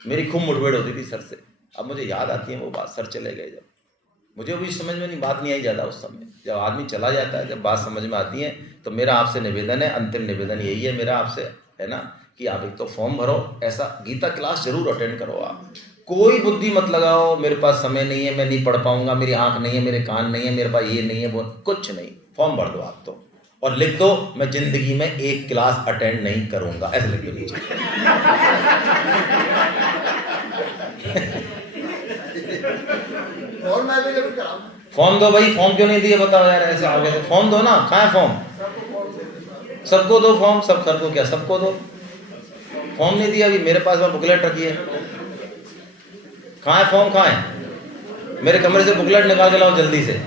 मेरी खूब मुठभेड़ होती थी सर से, अब मुझे याद आती है वो बात। सर चले गए जब, मुझे भी समझ में नहीं, बात नहीं आई ज़्यादा उस समय। जब आदमी चला जाता है, जब बात समझ में आती है, तो मेरा आपसे निवेदन है, अंतिम निवेदन यही है मेरा आपसे, है ना, कि आप एक तो फॉर्म भरो, ऐसा गीता क्लास जरूर अटेंड करो। आप कोई बुद्धि मत लगाओ, मेरे पास समय नहीं है, मैं नहीं पढ़ पाऊंगा, मेरी आंख नहीं है, मेरे कान नहीं है, मेरे पास ये नहीं है, वो कुछ नहीं। फॉर्म भर दो आप तो, और लिख दो मैं जिंदगी में एक क्लास अटेंड नहीं करूंगा, ऐसे लिख दो नीचे। फॉर्म दो भाई, फॉर्म क्यों नहीं दिए बताओ यार, ऐसे आगे से फॉर्म दो ना। कहाँ है फॉर्म? सबको दो फॉर्म, सब सर को क्या सबको दो। फॉर्म नहीं दिया अभी, मेरे पास में बुकलेट रखी है। कहाँ है फॉर्म? कहाँ है? मेरे कमरे से बुकलेट निकाल के लाओ जल्दी से,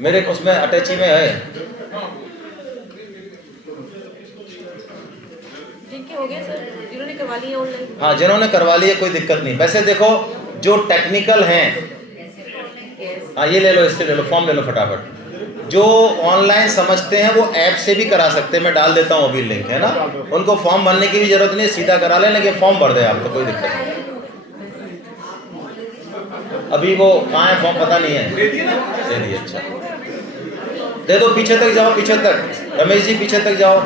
मेरे उसमें अटैची में है। जिनके हो गए सर, जिन्होंने करवा लिए ऑनलाइन। हाँ जिन्होंने करवा लिए कोई दिक्कत नहीं। वैसे देखो जो टेक्निकल हैं, हाँ ये ले लो, इससे ले लो, फॉर्म ले लो फटाफट। जो ऑनलाइन समझते हैं वो ऐप से भी करा सकते हैं, मैं डाल देता हूँ अभी लिंक, है ना। उनको फॉर्म भरने की भी जरूरत नहीं, सीधा करा लें, लेकिन फॉर्म भर दे आप तो कोई दिक्कत नहीं। अभी वो कहाँ है फॉर्म पता नहीं है, दे दिए। अच्छा दे दो, पीछे तक जाओ, पीछे तक, रमेश जी पीछे तक जाओ।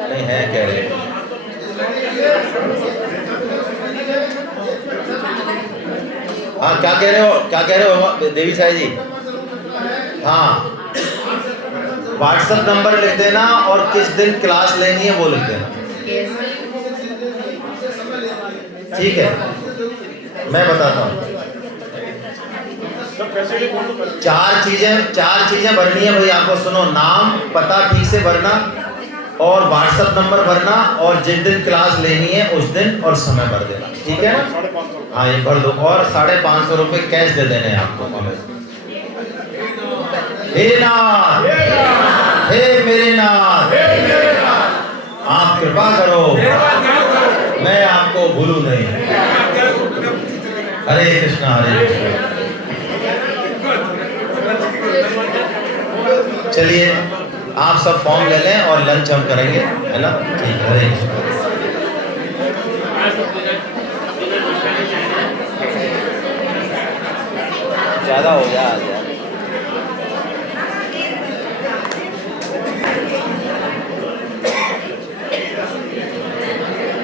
नहीं है कह रहे, हाँ क्या कह रहे हो, क्या कह रहे हो देवी साई जी? हाँ व्हाट्सएप नंबर लिख देना और किस दिन क्लास लेनी है वो लिख देना, ठीक है। मैं बताता हूँ, चार चीजें भरनी है भाई आपको। सुनो, नाम पता ठीक से भरना और व्हाट्सएप नंबर भरना और जिस दिन क्लास लेनी है उस दिन और समय भर देना, ठीक है ना। हाँ ये भर दो और 550 रुपये कैश दे देने हैं आपको। हे नाथ, हे मेरे नाथ, आप कृपा करो, मैं आपको भूलूं नहीं। हरे कृष्णा हरे कृष्णा। चलिए आप सब फॉर्म ले लें और लंच हम करेंगे, है ना, ठीक है। हरे कृष्णा। ज़्यादा हो जाए।